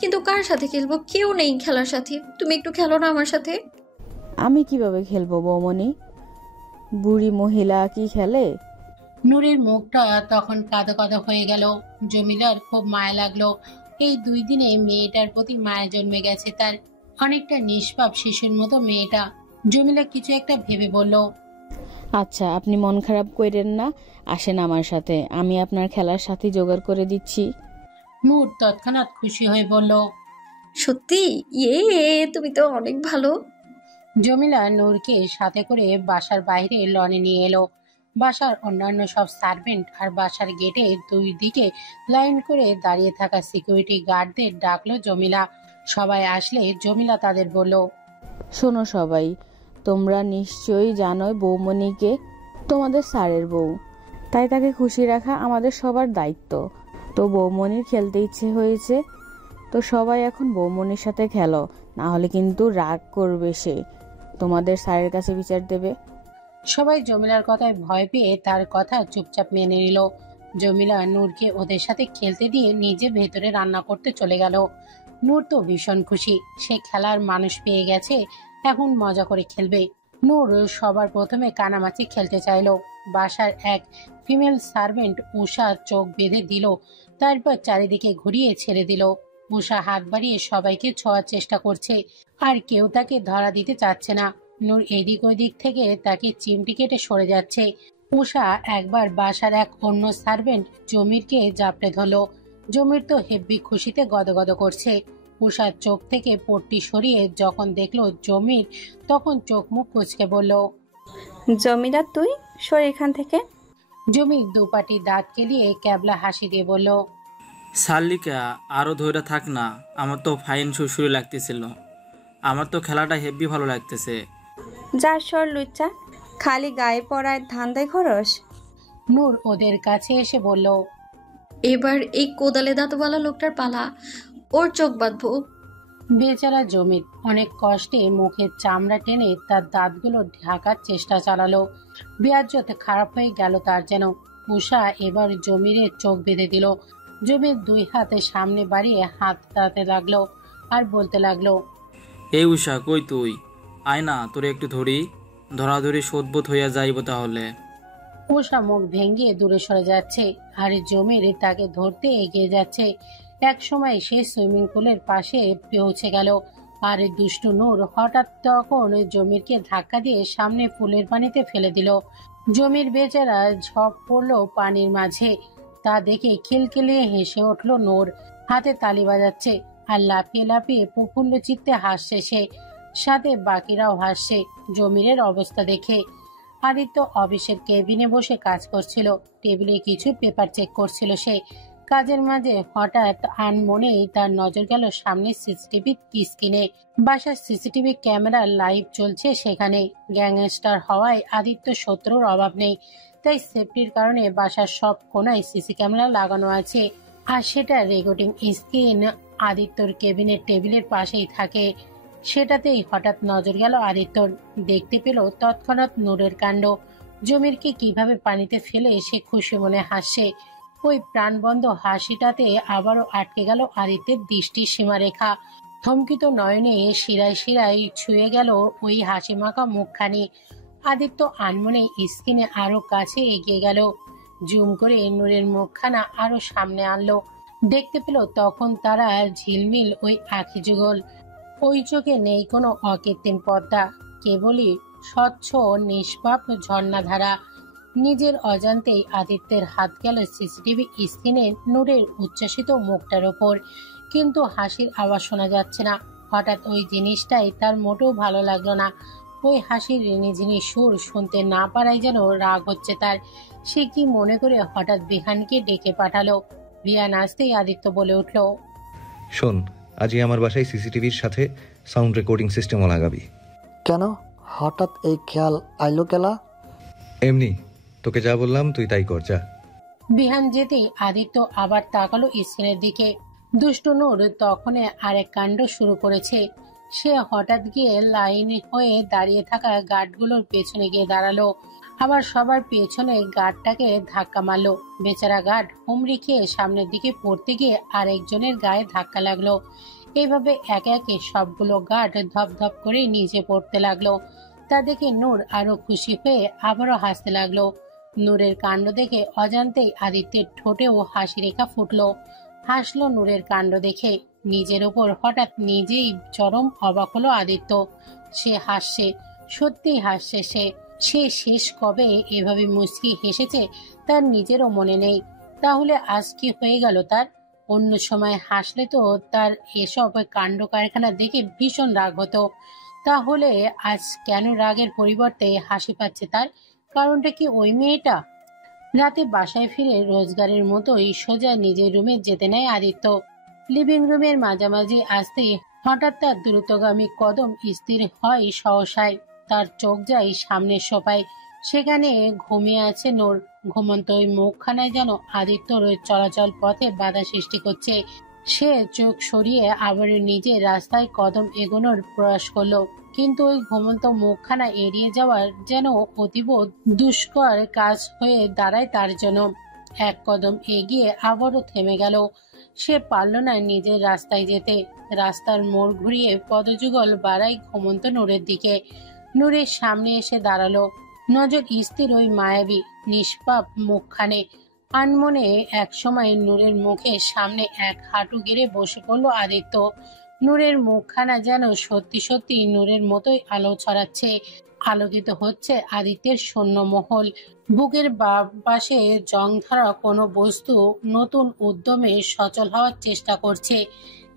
কিন্তু কার সাথে খেলবো? কেউ নেই খেলার সাথী। তুমি একটু খেলো না আমার সাথে? আমি কিভাবে খেলবো বৌমনি? বুড়ি মহিলা কি খেলে? নূরের মুখটা তখন কাঁদো কাঁদো হয়ে গেল। জমিলার খুব মায়া লাগলো। এই 2 দিনে মেয়েটার প্রতি মায়া জন্মে গেছে তার। অনেকটা নিষ্পাপ শিশুর মতো মেয়েটা। জমিলা কিছু একটা ভেবে বলল, আচ্ছা, আপনি মন খারাপ করেন না, আসেন আমার সাথে, আমি আপনার খেলার সাথী জোগাড় করে দিচ্ছি। নূর তৎক্ষণাৎ খুশি হয়ে বলল, সত্যি? তুমি তো অনেক ভালো। জমিলা নূরকে সাথে করে বাসার বাইরে লনে নিয়ে এলো। বাসার অন্যান্য সব সার্ভেন্ট আর বাসার গেটে 2 দিকে লাইন করে দাঁড়িয়ে থাকা সিকিউরিটি গার্ডদের ডাকলো জমিলা। সবাই আসলে জমিলা তাদের বলল, শোনো সবাই, তোমরা নিশ্চয়ই জানোই বৌমনিকে, তোমাদের স্যারের বউ, তাই তাকে খুশি রাখা আমাদের সবার দায়িত্ব। তো বৌমনির খেলতে ইচ্ছে হয়েছে, তো সবাই এখন বৌমনির সাথে খেলো, না হলে কিন্তু রাগ করবে সে, তোমাদের স্যারের কাছে বিচার দেবে। সবাই জমিলার কথায় ভয় পেয়ে তার কথা চুপচাপ মেনে নিল। জমিলা নূরকে ওদের সাথে খেলতে দিয়ে নিজে ভেতরে রান্না করতে চলে গেল। নূর তো ভীষণ খুশি, সে খেলার মানুষ পেয়ে গেছে, এখন মজা করে খেলবে। নূর সবার প্রথমে কানামাছি খেলতে চাইলো। বাসার এক ফিমেল সার্ভেন্ট উষা চোখ বেঁধে দিল, তারপর চারিদিকে ঘুরিয়ে ছেড়ে দিল। উষা হাত বাড়িয়ে সবাইকে ছোঁয়ার চেষ্টা করছে, আর কেউ তাকে ধরা দিতে চাচ্ছে না। নূর এদিক ওদিক থেকে তাকে চিমটি কেটে সরে যাচ্ছে। উষা একবার বাসার এক অন্য সার্ভেন্ট জমিরকে জাপটে ধরলো। জমির তো হেব্বি খুশিতে গদগদ করছে। উষার চোখ থেকে পট্টি সরিয়ে যখন দেখলো জমির, তখন চোখ মুখ কুঁচকে বলল, জমিলা তুই সর এখান থেকে। জমির দুপাটি দাঁত কেলিয়ে ক্যাবলা হাসি দিয়ে বলল, সাল্লিকা আরও ধৈর্য থাক না, আমার তো ফাইন সুরসুরি লাগতেছিল, আমার তো খেলাটা হেব্বি ভালো লাগতেছে। যা সর লুচ্চা, খালি গায়ে পড়ায় ধান্দায় খরচ। নূর ওদের কাছে এসে বলল, এবার এই কোদালে দাঁতওয়ালা লোকটার পালা, ওর চোখ বাঁধবো। বেচারা জমির অনেক কষ্টে মুখের চামড়া টেনে তার দাঁতগুলো ঢাকার চেষ্টা চালালো। বেয়াজ্জত খারাপ হয়ে গেল তার যেন। উষা এবার জমিরের চোখ বেঁধে দিল। জমির 2 হাতে সামনে বাড়িয়ে হাত তাতে লাগলো আর বলতে লাগলো, এই উষা কই তুই, আয় না তোরে একটু ধরি, ধরাধরি শোধবোধ হইয়া যাইব তাহলে। উষা মুখ ভেঙে দূরে সরে যাচ্ছে, আর জমির তাকে ধরতে এগিয়ে যাচ্ছে। এক সময় সে সুইমিং পুলের পাশে পৌঁছে গেল, আর দুষ্টু নূর হঠাৎ তখন জমিরকে ধাক্কা দিয়ে সামনে পুলের পানিতে ফেলে দিল। জমির বেচারা ঝপ পড়লো পানির মাঝে। তা দেখে খিলখিলিয়ে হেসে উঠল নূর, হাতে তালি বাজাচ্ছে আর লাফিয়ে লাফিয়ে প্রফুল্ল চিত্তে হাসছে সে, সাথে বাকিরাও হাসছে জমিরের অবস্থা দেখে। আদিত্য অফিসের কেবিনে বসে কাজ করছিল, টেবিলে কিছু পেপার চেক করছিল সে। কাজের মাঝে হঠাৎ আনমনেই তার নজর গেল সামনে সিসিটিভি স্ক্রিনে। বাসার সিসিটিভি ক্যামেরা লাইভ চলছে সেখানে। গ্যাংস্টার হওয়ায় আদিত্য শত্রুর অভাব নেই, তাই সেফটির কারণে বাসার সব কোনায় সিসি ক্যামেরা লাগানো আছে, আর সেটা রেকর্ডিং স্ক্রিন আদিত্যর কেবিনের টেবিলের পাশেই থাকে। সেটাতেই হঠাৎ নজর গেল আদিত্যর। দেখতে পেল তৎক্ষণাৎ নূরের কাণ্ড। জমিরকে কিভাবে পানিতে ফেলে সে খুশি মনে হাসছে। ওই প্রাণবন্ধ হাসিটাতে আবারও আটকে গেল আদিত্যের দৃষ্টির সীমারেখা। থমকিত নয়নে শিরায় শিরায় ছুঁয়ে গেল ওই হাসি মাখা মুখখানি। আদিত্য আনমনে স্ক্রিনে আরো কাছে এগিয়ে গেল, জুম করে নূরের মুখখানা আরো সামনে আনলো। দেখতে পেল তখন তারা ঝিলমিল ওই আঁখি যুগল। ওই চোখে নেই কোনো অকৃত্রিম পর্দা, কেবলই স্বচ্ছ নিষ্পাপ ঝর্ণাধারা। নিজের অজান্তেই আদিত্যের হাত গেল সিসিটিভি স্ক্রিনে নূরের উচ্ছ্বাসিত মুখটার ওপর, কিন্তু হাসির আওয়াজ শোনা যাচ্ছে না। হঠাৎ ওই জিনিসটাই তার মোটেও ভালো লাগলো না। ওই হাসির রিনিঝিনি সুর শুনতে না পারায় যেন রাগ হচ্ছে তার। সে কি মনে করে হঠাৎ বিহানকে ডেকে পাঠালো। বিহান আসতেই আদিত্য বলে উঠল, শোন, আজই আমার বাসায় সিসিটিভির সাথে সাউন্ড রেকর্ডিং সিস্টেমও লাগাবি। কেন হঠাৎ এই খেয়াল আইলো কেলা? এমনি, তোকে যা বললাম তুই তাই কর, যা। বিহান যেতেই আদিত্য আবার তাকালো স্ক্রিনের দিকে। দুষ্টু নূর তখন আরেক কাণ্ড শুরু করেছে। সে হঠাৎ গিয়ে লাইন হয়ে দাঁড়িয়ে থাকা গার্ডগুলোর পেছনে গিয়ে দাঁড়ালো আবার সবার পেছনে গার্ডটাকে ধাক্কা মারলো। বেচারা গার্ড হুমড়ি খেয়ে সামনের দিকে পড়তে গিয়ে আরেকজনের গায়ে ধাক্কা লাগলো। এইভাবে একে একে সবগুলো গার্ড ধপ ধপ করে নিচে পড়তে লাগলো। তা দেখে নূর আরো খুশি হয়ে আবারও হাসতে লাগলো। নূরের কাণ্ড দেখে অজান্তেই আদিত্যের ঠোঁটেও হাসি রেখা ফুটলো। হাসলো নূরের কাণ্ড দেখে। নিজের ওপর হঠাৎ নিজেই চরম অবাক হলো আদিত্য। সে হাসছে, সত্যিই হাসছে। সে শেষ কবে এভাবে মুচকি হেসেছে তার নিজেরও মনে নেই। তাহলে আজ কি হয়ে গেল তার? অন্য সময় হাসলে তো তার এসব কাণ্ড কারখানা দেখে ভীষণ রাগ হতো, তাহলে আজ কেন রাগের পরিবর্তে হাসি পাচ্ছে তার? কারণটা কি ওই মেয়েটা? রাতে বাসায় ফিরে রোজগারের মতোই সোজা নিজের রুমে যেতে নেয় আদিত্য। লিভিং রুমের মাঝামাঝি আসতেই হঠাৎ তার দ্রুতগামী কদম স্থির হয় সহসায়। তার চোখ যায় সামনের সোফায়। সেখানে ঘুমিয়ে আছে নূর। ঘুমন্ত ওই মুখখানায় যেন আদিত্যর চলাচল পথে বাধা সৃষ্টি করছে। সে চোখ সরিয়ে আবার নিজের রাস্তায় কদম এগোনোর প্রয়াস করলো, কিন্তু ওই ঘুমন্ত মুখখানা এড়িয়ে যাওয়ার যেন অতীব দুষ্কর কাজ হয়ে দাঁড়ায় তার জন্য। এক কদম এগিয়ে আবারও থেমে গেল। সে পারল না নিজের রাস্তায় যেতে। রাস্তার মোড় ঘুরিয়ে পদযুগল বাড়াই ঘুমন্ত নূরের দিকে। নূরের সামনে এসে দাঁড়ালো। নজর স্থির ওই মায়াবী নিষ্পাপ মুখখানে। আনমনে এক সময় নূরের মুখের সামনে এক হাঁটু গেড়ে বসে পড়ল আদিত্য। নূরের মুখখানা যেন সত্যি সত্যি নূরের মতোই আলো ছড়াচ্ছে। আলোকিত হচ্ছে আদিত্যের শূন্য মহল। বুকের বাম পাশে জং ধরা কোনো বস্তু নতুন উদ্যমে সচল হওয়ার চেষ্টা করছে।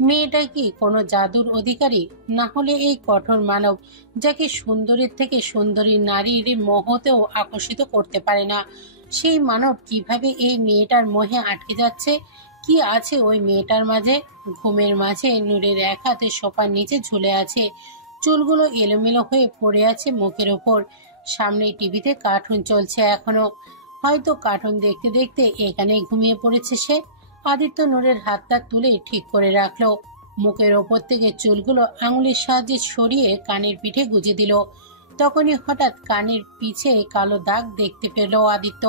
মেয়েটা কি কোনো জাদুর অধিকারী? না হলে এই কঠোর মানব, যাকে সুন্দরীর থেকে সুন্দরী নারীর মোহতেও আকর্ষিত করতে পারে না, সেই মানব কিভাবে এই মেয়েটার মোহে আটকে যাচ্ছে? কি আছে ওই মেয়েটার মাঝে? ঘুমের মাঝে নূরের এক হাতে সোফার নিচে ঝুলে আছে। চুলগুলো এলোমেলো হয়ে পড়ে আছে মুখের ওপর। সামনে টিভিতে কার্টুন চলছে এখনো। হয়তো কার্টুন দেখতে দেখতে এখানেই ঘুমিয়ে পড়েছে সে। আদিত্য নূরের হাতটা তুলে ঠিক করে রাখলো। মুখের ওপর থেকে চুলগুলো আঙুলের সাহায্যে সরিয়ে কানের পিঠে গুজে দিল। তখনই হঠাৎ কানের পিছে কালো দাগ দেখতে পেল আদিত্য।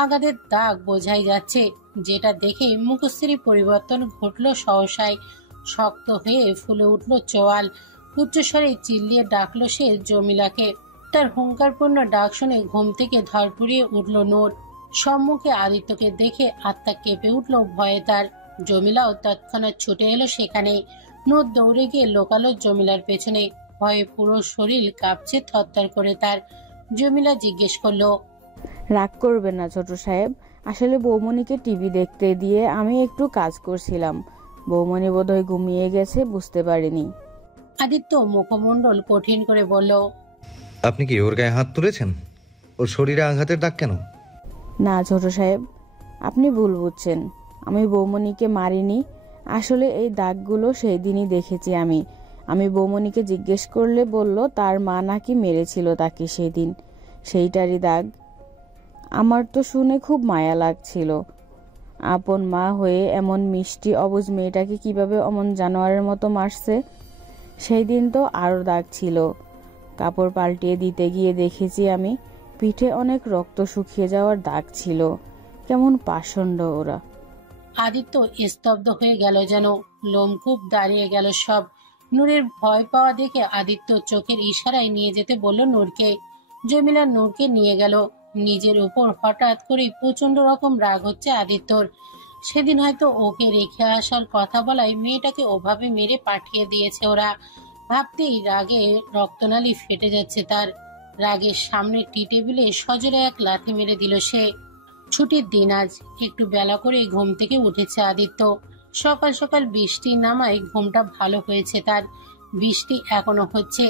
আঘাতের দাগ বোঝাই যাচ্ছে, যেটা দেখে মুখশ্রী পরিবর্তন ঘটল সহসায়। শক্ত হয়ে ফুলে উঠল চোয়াল। উচ্চস্বরে চিল্লিয়ে ডাকলো সে জমিলাকে। তার হুঙ্কারপূর্ণ ডাক শুনে ঘুম থেকে ধরপড়িয়ে উঠল নূর। সম্মুখে আদিত্যকে দেখে আত্মা কেঁপে উঠল ভয়ে তার। জমিলাও তৎক্ষণাৎ ছুটে এলো সেখানে। নূর দৌড়ে গিয়ে লোকালো জমিলার পেছনে। ভয়ে পুরো শরীর কাঁপছে থরথর করে তার। জমিলা জিজ্ঞেস করলো, রাগ করবেন না ছোট সাহেব, আসলে বৌমনিকে টিভি দেখতে দিয়ে আমি একটু কাজ করছিলাম। বৌমনি বোধহয় ঘুমিয়ে গেছে, বুঝতে পারিনি। আদিত্য মুখমণ্ডল কঠিন করে বলল, আপনি কি ওর গায়ে হাত তুলেছেন? ওর শরীরে আঘাতের দাগ কেন? না ছোট সাহেব, আপনি ভুল বুঝছেন। আমি বৌমনিকে মারিনি। আসলে এই দাগগুলো সেই দিনই দেখেছি আমি বৌমনিকে জিজ্ঞেস করলে বলল তার মা নাকি মেরেছিল তাকে সেদিন, সেইটারই দাগ। আমার তো শুনে খুব মায়া লাগছিল। আপন মা হয়ে এমন মিষ্টি অবুঝ মেয়েটাকে কিভাবে অমন জানোয়ারের মতো মারছে। সেই দিন তো আরও দাগ ছিল। কাপড় পাল্টিয়ে দিতে গিয়ে দেখেছি আমি পিঠে অনেক রক্ত শুকিয়ে যাওয়ার দাগ ছিল। কেমন পাষণ্ড ওরা। আদিত্য স্তব্ধ হয়ে গেল, যেন লোমকূপ দাঁড়িয়ে গেল সব। নূরের ভয় পাওয়া দেখে আদিত্য চোখের ইশারায় নিয়ে যেতে বলল নূরকে। জমিলা নূরকে নিয়ে গেল। নিজের উপর হঠাৎ করে প্রচন্ড রকম রাগ হচ্ছে আদিত্যর। সেদিন হয়তো ওকে রেখে আসার কথা বলায় মেয়েটাকে ওভাবে মেরে পাঠিয়ে দিয়েছে ওরা। ভাবতেই রাগে রক্তনালী ফেটে যাচ্ছে তার। রাগের সামনে টি টেবিলে সজোরে এক লাথি মেরে দিল সে। ছুটির দিন আজ। একটু বেলা করে ঘুম থেকে উঠেছে আদিত্য। সকাল সকাল বৃষ্টি নামায় ঘুমটা ভালো হয়েছে তার। বৃষ্টি এখনো হচ্ছে।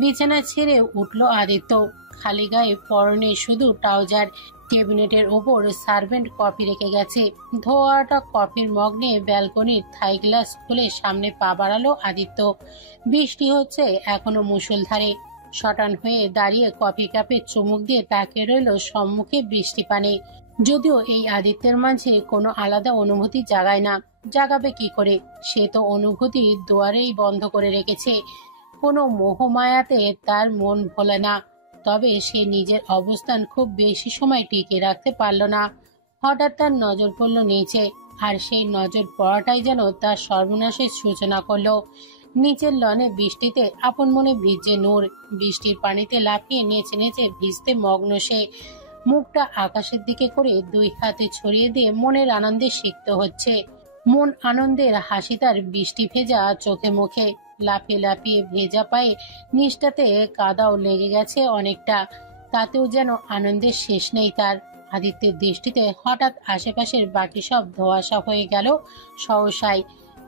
বিছানা ছেড়ে উঠল আদিত্য। খালি গায়ে, পরনে শুধু ট্রাউজার। ক্যাবিনেটের ওপর সার্ভেন্ট কফি রেখে গেছে। ধোয়াটা কফির মগ নিয়ে ব্যালকনির থাই গ্লাস খুলে সামনে পা বাড়ালো আদিত্য। বৃষ্টি হচ্ছে এখনো মুষলধারে। শটান হয়ে দাঁড়িয়ে কফি কাপে চুমুক দিয়ে তাকিয়ে রইল সম্মুখে বৃষ্টি পানে। যদিও এই আদিত্যের মাঝে কোনো আলাদা অনুভূতি জাগায় না। জাগাবে কি করে? সে তো অনুভূতি দুয়ারেই বন্ধ করে রেখেছে। কোনো মোহমায়াতে তার মন ভোলে না। তবে সে নিজের অবস্থান খুব বেশি সময় টিকে রাখতে পারল না। হঠাৎ তার নজর পড়ল নিচে, আর সেই নজর পড়াটাই যেন তার সর্বনাশের সূচনা করলো। নিচের লনে বৃষ্টিতে আপন মনে ভিজে নূর, বৃষ্টির পানিতে লাফিয়ে নেচে নেচে ভিজতে মগ্ন সে। মুখটা আকাশের দিকে করে দুই হাতে ছড়িয়ে দিয়ে মনের আনন্দে সিক্ত হচ্ছে। মন আনন্দের হাসি তার বৃষ্টি ভেজা চোখে মুখে। লাফিয়ে লাফিয়ে ভেজা পায়ে নিচটাতে কাদাও লেগে গেছে অনেকটা, তাতেও যেন আনন্দের শেষ নেই তার। আদিত্যের দৃষ্টিতে হঠাৎ আশেপাশের বাকি সব ধোঁয়াশা হয়ে গেল সহসায়।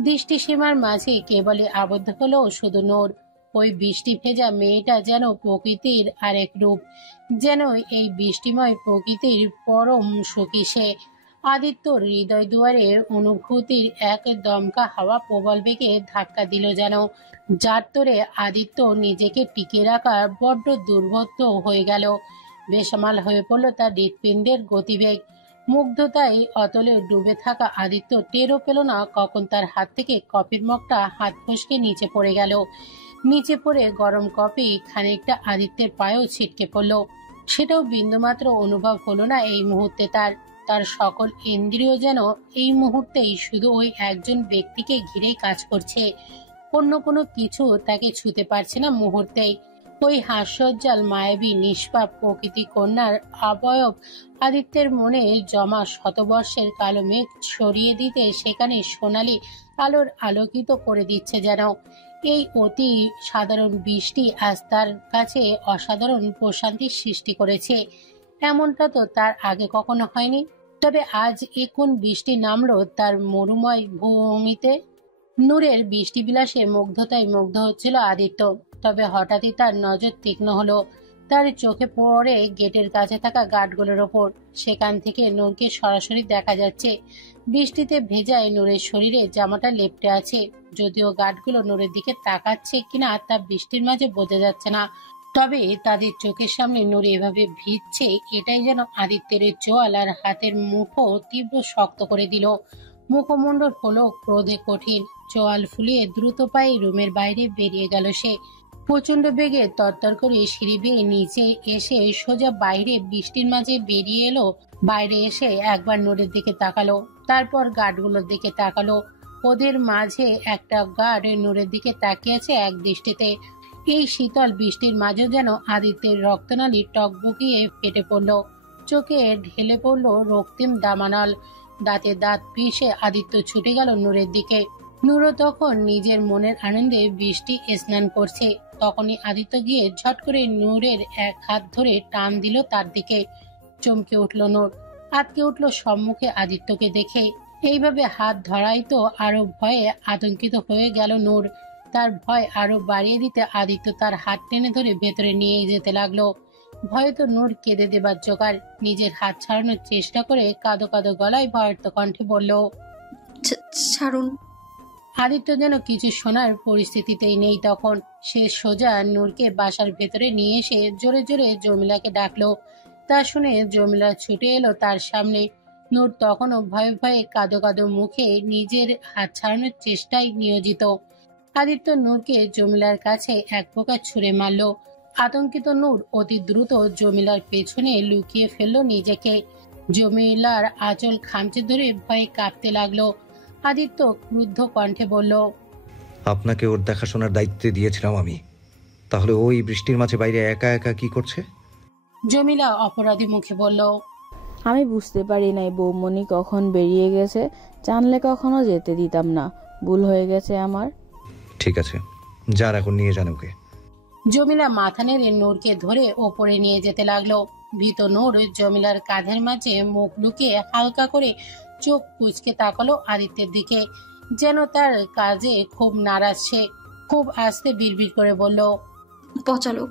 দৃষ্টিসীমার মাঝে কেবলই আবদ্ধ হলো শুধু নূর। ওই বৃষ্টি ভেজা মেয়েটা যেন প্রকৃতির আরেক রূপ, যেন এই বৃষ্টিময় প্রকৃতির পরম সুখী সে। আদিত্যর হৃদয় দুয়ারে অনুভূতির এক দমকা হাওয়া প্রবল বেগে ধাক্কা দিল, যেন যার তোরে আদিত্য নিজেকে টিকে রাখা বড্ড দুর্বোধ্য হয়ে গেল। বেসামাল হয়ে পড়ল তার হৃৎপিণ্ডের গতিবেগ। মুগ্ধতায় অতলে ডুবে থাকা আদিত্য টেরও পেল না কখন তার হাত থেকে কফির মগটা হাত ফসকে নিচে পড়ে গেল। নিচে পড়ে গরম কফি খানিকটা আদিত্যের পায়েও ছিটকে পড়ল। সেটাও বিন্দুমাত্র অনুভব হলো না এই মুহূর্তে তার। তার সকল ইন্দ্রিয় যেন এই মুহূর্তেই শুধু ওই একজন ব্যক্তিকে ঘিরেই কাজ করছে। অন্য কোনো কিছু তাকে ছুতে পারছে না মুহূর্তেই। ওই হাস্যোজ্জ্বল মায়াবী নিষ্পাপ প্রকৃতি কন্যার অবয়ব আদিত্যের মনে জমা শতবর্ষের কালো মেঘ সরিয়ে দিতে সেখানে সোনালি আলোর আলোকিত করে দিচ্ছে যেন। এই অতি সাধারণ বৃষ্টি আজ তার কাছে অসাধারণ প্রশান্তির সৃষ্টি করেছে। এমনটা তো তার আগে কখনো হয়নি। তবে আজ এ কোন বৃষ্টি নামলো তার মরুময় ভূমিতে? নূরের বৃষ্টি বিলাসে মুগ্ধতায় মুগ্ধ হচ্ছিল আদিত্য। তবে হঠাৎই তার নজর তীক্ষ্ণ হলো। তার চোখে পড়ে গেটের কাছে থাকা গার্ডগুলোর ওপর। সেখান থেকে নূরকে সরাসরি দেখা যাচ্ছে। বৃষ্টিতে ভেজায় নূরের শরীরে জামাটা লেপ্টে আছে। যদিও গার্ডগুলো নূরের দিকে তাকাচ্ছে কিনা তা বৃষ্টির মাঝে বোঝা যাচ্ছে না, তবে তাদের চোখের সামনে নূর এভাবে ভিজছে এটাই যেন আদিত্যের চোয়াল আর হাতের মুঠো তীব্র শক্ত করে দিল। মুখমণ্ডল হলো ক্রোধে কঠিন। চোয়াল ফুলিয়ে দ্রুত পায়ে রুমের বাইরে বেরিয়ে গেল সে। প্রচন্ড বেগে তরতর করে সিঁড়ি বেয়ে নিচে এসে সোজা বাইরে বৃষ্টির মাঝে বেরিয়ে এলো। বাইরে এসে একবার নূরের দিকে তাকালো, তারপর গার্ডগুলোর দিকে তাকালো। ওদের মাঝে একটা গার্ড নূরের দিকে তাকিয়ে আছে এক দৃষ্টিতে। এই শীতল বৃষ্টির মাঝেও যেন আদিত্যের রক্তনালী টকবকিয়ে ফেটে পড়ল। চোখে ঢেলে পড়ল রক্তিম দামানল। দাঁতে দাঁত পিষে আদিত্য ছুটে গেল নূরের দিকে। নূরও তখন নিজের মনের আনন্দে বৃষ্টি স্নান করছে। তখনই আদিত্য গিয়ে ঝট করে নূরের এক হাত ধরে টান দিল তার দিকে। চমকে উঠল নূর, আটকে উঠল সম্মুখে আদিত্যকে দেখে। এইভাবে হাত ধরাই তো আরো ভয়ে আতঙ্কিত হয়ে গেল নূর। তার ভয় আরো বাড়িয়ে দিতে আদিত্য তার হাত টেনে ধরে ভেতরে নিয়ে যেতে লাগলো। ভয়ে তো নূর কেঁদে দেবার জোগাড়। নিজের হাত ছাড়ানোর চেষ্টা করে কাঁদো কাঁদো গলায় ভয়ার্ত কণ্ঠে বলল, ছাড়ুন। আদিত্য যেন কিছু শোনার পরিস্থিতিতেই নেই তখন। সে সোজা নূরকে বাসার ভেতরে নিয়ে এসে জোরে জোরে জমিলাকে ডাকলো। তা শুনে জমিলা ছুটে এলো তার সামনে। নূর তখনও ভয়ে ভয়ে কাঁদো কাঁদো মুখে নিজের হাত ছাড়ানোর চেষ্টায় নিয়োজিত। আদিত্য নূরকে জমিলার কাছে এক প্রকার ছুঁড়ে মারল। আতঙ্কিত নূর অতি দ্রুত জমিলার পেছনে লুকিয়ে ফেলল নিজেকে। জমিলার আঁচল খামচে ধরে ভয়ে কাঁপতে লাগলো। আদিত্য ক্রুদ্ধ কণ্ঠে বলল, আপনাকে ওর দেখাশোনার দায়িত্বে দিয়েছিলাম আমি, তাহলে ওই বৃষ্টির মাঝে বাইরে একা একা কি করছে? জমিলা অপরাধী মুখে বলল, আমি বুঝতে পারি নাই বৌমনি কখন বেরিয়ে গেছে, জানলে কখনো যেতে দিতাম না, ভুল হয়ে গেছে আমার। ঠিক আছে, যার এখন নিয়ে যান ওকে। জমিলা মাথা নেড়ে নূরকে ধরে ওপরে নিয়ে যেতে লাগলো। ভীত নূর জমিলার কাঁধের মাঝে মুখ লুকিয়ে হালকা করে চোখ কুঁচকে তাকালো আদিত্যের দিকে, যেন তার কাজে খুব নারাজ সে। খুব আস্তে বিড়বিড় করে বলল, পচালোক।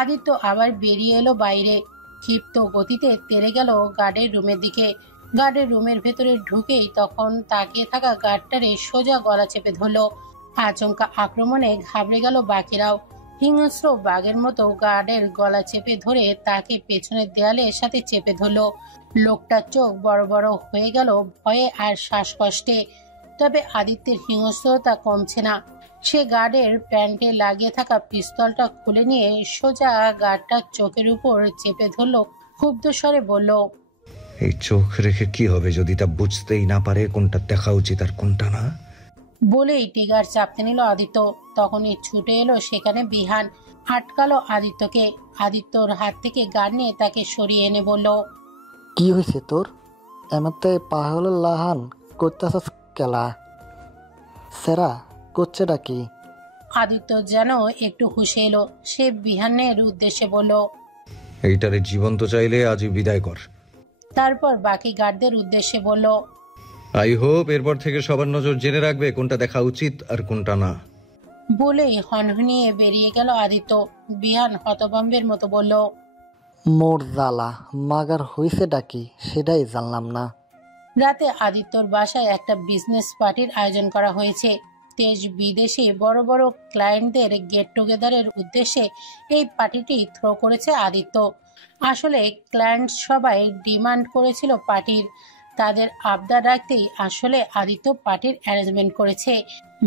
আদিত্য আবার বেরিয়ে এলো বাইরে। ক্ষিপ্ত গতিতে তেড়ে গেল গার্ডের রুমের দিকে। গার্ডের রুমের ভেতরে ঢুকেই তখন তাকিয়ে থাকা গার্ডটারে সোজা গলা চেপে ধরল। আচমকা আক্রমণে ঘাবড়ে গেল বাকিরাও। হিংস্র বাঘের মতো গার্ডের গলা চেপে ধরে তাকে পেছনের দেয়ালের সাথে চেপে ধরল। লোকটার চোখ বড় বড় হয়ে গেল ভয়ে আর শ্বাসকষ্টে। তবে আদিত্যের হিংস্রতা কমছে না। সে গার্ডের প্যান্টে লাগিয়ে থাকা পিস্তলটা খুলে নিয়ে সোজা গার্ডটার চোখের উপর চেপে ধরলো, ক্ষুব্ধ স্বরে বলল, এই চোখ রেখে কি হবে যদি তা বুঝতেই না পারে কোনটা দেখা উচিত আর কোনটা না? বলেই টিগার চাপতে নিল আদিত্য। তখনই ছুটে এলো সেখানে বিহান, আটকালো আদিত্যকে। আদিত্যর হাত থেকে গান নিয়ে তাকে সরিয়ে এনে বলল, কি হয়েছে তোর? এমতে পাহল লাহান করতেছস কেলা? সেরা করছেটা কি? আদিত্য যেন একটু হুঁশে এলো। সে বিহানের উদ্দেশ্যে বলল, এইটারে জীবন্ত চাইলে আজই বিদায় কর। তারপর বাকি গার্ডদের উদ্দেশ্যে বলল, আই হোপ এরপর থেকে সবার নজর জেনে রাখবে কোনটা দেখা উচিত আর কোনটা না। বলেই হনহনিয়ে বেরিয়ে গেল আদিত্য। বিহান হতভম্বের মতো বলল, মোর জ্বালা মাগার হয়েছেটা কি সেটাই জানলাম না। রাতে আদিত্যর বাসায় একটা বিজনেস পার্টির আয়োজন করা হয়েছে। দেশ বিদেশে বড় বড় ক্লায়েন্টদের গেট টুগেদারের উদ্দেশ্যে এই পার্টিটি থ্রো করেছে আদিত্য। আসলে ক্লায়েন্ট সবাই ডিমান্ড করেছিল পার্টির। তাদের আবদার রাখতেই আসলে আদিত্য পার্টির অ্যারেঞ্জমেন্ট করেছে।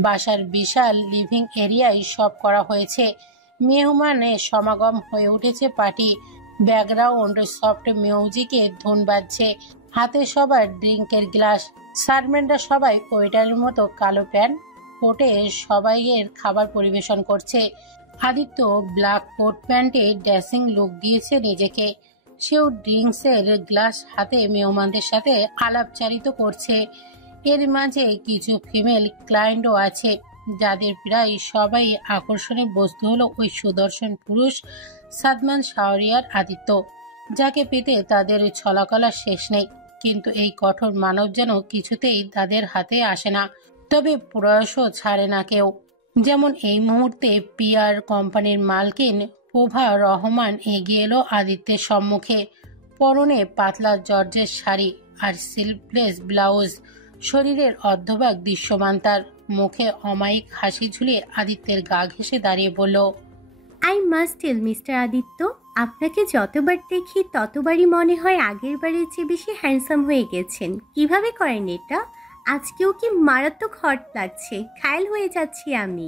বাসার বিশাল লিভিং এরিয়ায় সব করা হয়েছে। মেহমানের সমাগম হয়ে উঠেছে পার্টি। ব্যাকগ্রাউন্ড সফট মিউজিকে ধুন বাজছে। হাতে সবার ড্রিঙ্কের গ্লাস। সার্ভেন্টরা সবাই ওয়েটারের মতো কালো প্যান্ট কোটে সবাইয়ের খাবার পরিবেশন করছে। আদিত্য ব্ল্যাক কোট প্যান্টে ড্যাসিং লুক দিয়েছে নিজেকে। সেও ড্রিঙ্কসের গ্লাস হাতে মেহমানদের সাথে আলাপচারিত করছে। এর মাঝে কিছু ফিমেল ক্লায়েন্টও আছে, যাদের প্রায় সবাই আকর্ষণের বস্তু হলো ওই সুদর্শন পুরুষ সাদমান শাহরিয়ার আদিত্য, যাকে পেতে তাদের ছলাকলা শেষ নেই। কিন্তু এই কঠোর মানব যেন কিছুতেই তাদের হাতে আসে না, তবে প্রয়াসও ছাড়ে না কেউ। যেমন এই মুহূর্তে পিআর কোম্পানির মালকিন প্রভা রহমান এগিয়ে এলো আদিত্যের সম্মুখে। পরনে পাতলা জর্জের শাড়ি আর সিল্কলেস ব্লাউজ, শরীরের অর্ধভাগ দৃশ্যমান। তার মুখে অমায়িক হাসি ঝুলিয়ে আদিত্যের গা ঘেঁষে দাঁড়িয়ে বলল, I must tell mister Aditya, আপনাকে যতবার দেখি ততবারই মনে হয় আগের বারের চেয়ে বেশি হ্যান্ডসাম হয়ে গেছেন। কিভাবে করেন এটা? আজকেও কি মারাত্মক হট লাগছে, ঘায়েল হয়ে যাচ্ছি আমি।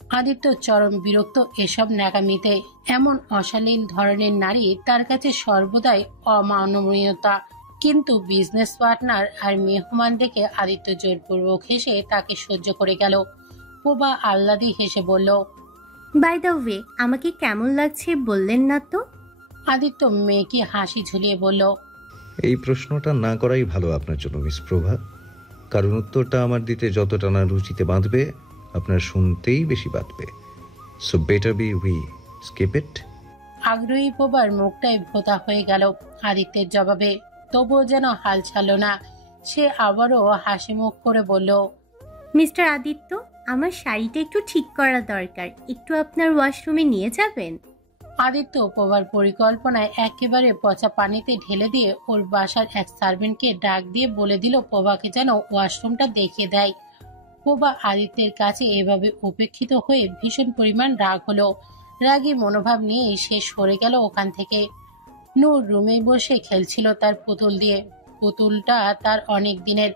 আদিত্য চরম বিরক্ত এসব ন্যাকামিতে। এমন অশালীন ধরনের নারী তার কাছে সর্বদাই অমানবীয়তা। কিন্তু বিজনেস পার্টনার আর মেহমান দেখে আদিত্য জোরপূর্বক হেসে তাকে সহ্য করে গেল। প্রভা আহ্লাদে হেসে বলল, বাই দ্য ওয়ে, আমাকে কেমন লাগছে বললেন না তো? আদিত্য মেয়েকে হাসি ঝুলিয়ে বলল, এই প্রশ্নটা না করাই ভালো আপনার জন্য মিস প্রভা, কারণ উত্তরটা আমার দিতে যতটা না রুচিতে বাঁধবে আপনার শুনতেই বেশি বাঁধবে। So better be we skip ইট। আগ্রহী প্রভার মুখটাই ভোতা হয়ে গেল আদিত্যের জবাবে। তবুও যেন হাল ছাড়ল না। সে আবারও হাসি মুখ করে বলল, মিস্টার আদিত্য, আমার শাড়িটা একটু ঠিক করা দরকার, একটু আপনার ওয়াশরুমে নিয়ে যাবেন? আদিত্য প্রভার পরিকল্পনায় একেবারে পচা পানিতে ঢেলে দিয়ে ওর বাসার এক সার্ভেন্টকে ডাক দিয়ে বলে দিল প্রভাকে যেন ওয়াশরুমটা দেখিয়ে দেয়। প্রভা আদিত্যের কাছে এভাবে উপেক্ষিত হয়ে ভীষণ পরিমাণ রাগ হলো। রাগী মনোভাব নিয়ে সে সরে গেল ওখান থেকে। নূর রুমে বসে খেলছিল তার পুতুল দিয়ে। পুতুলটা তার অনেক দিনের,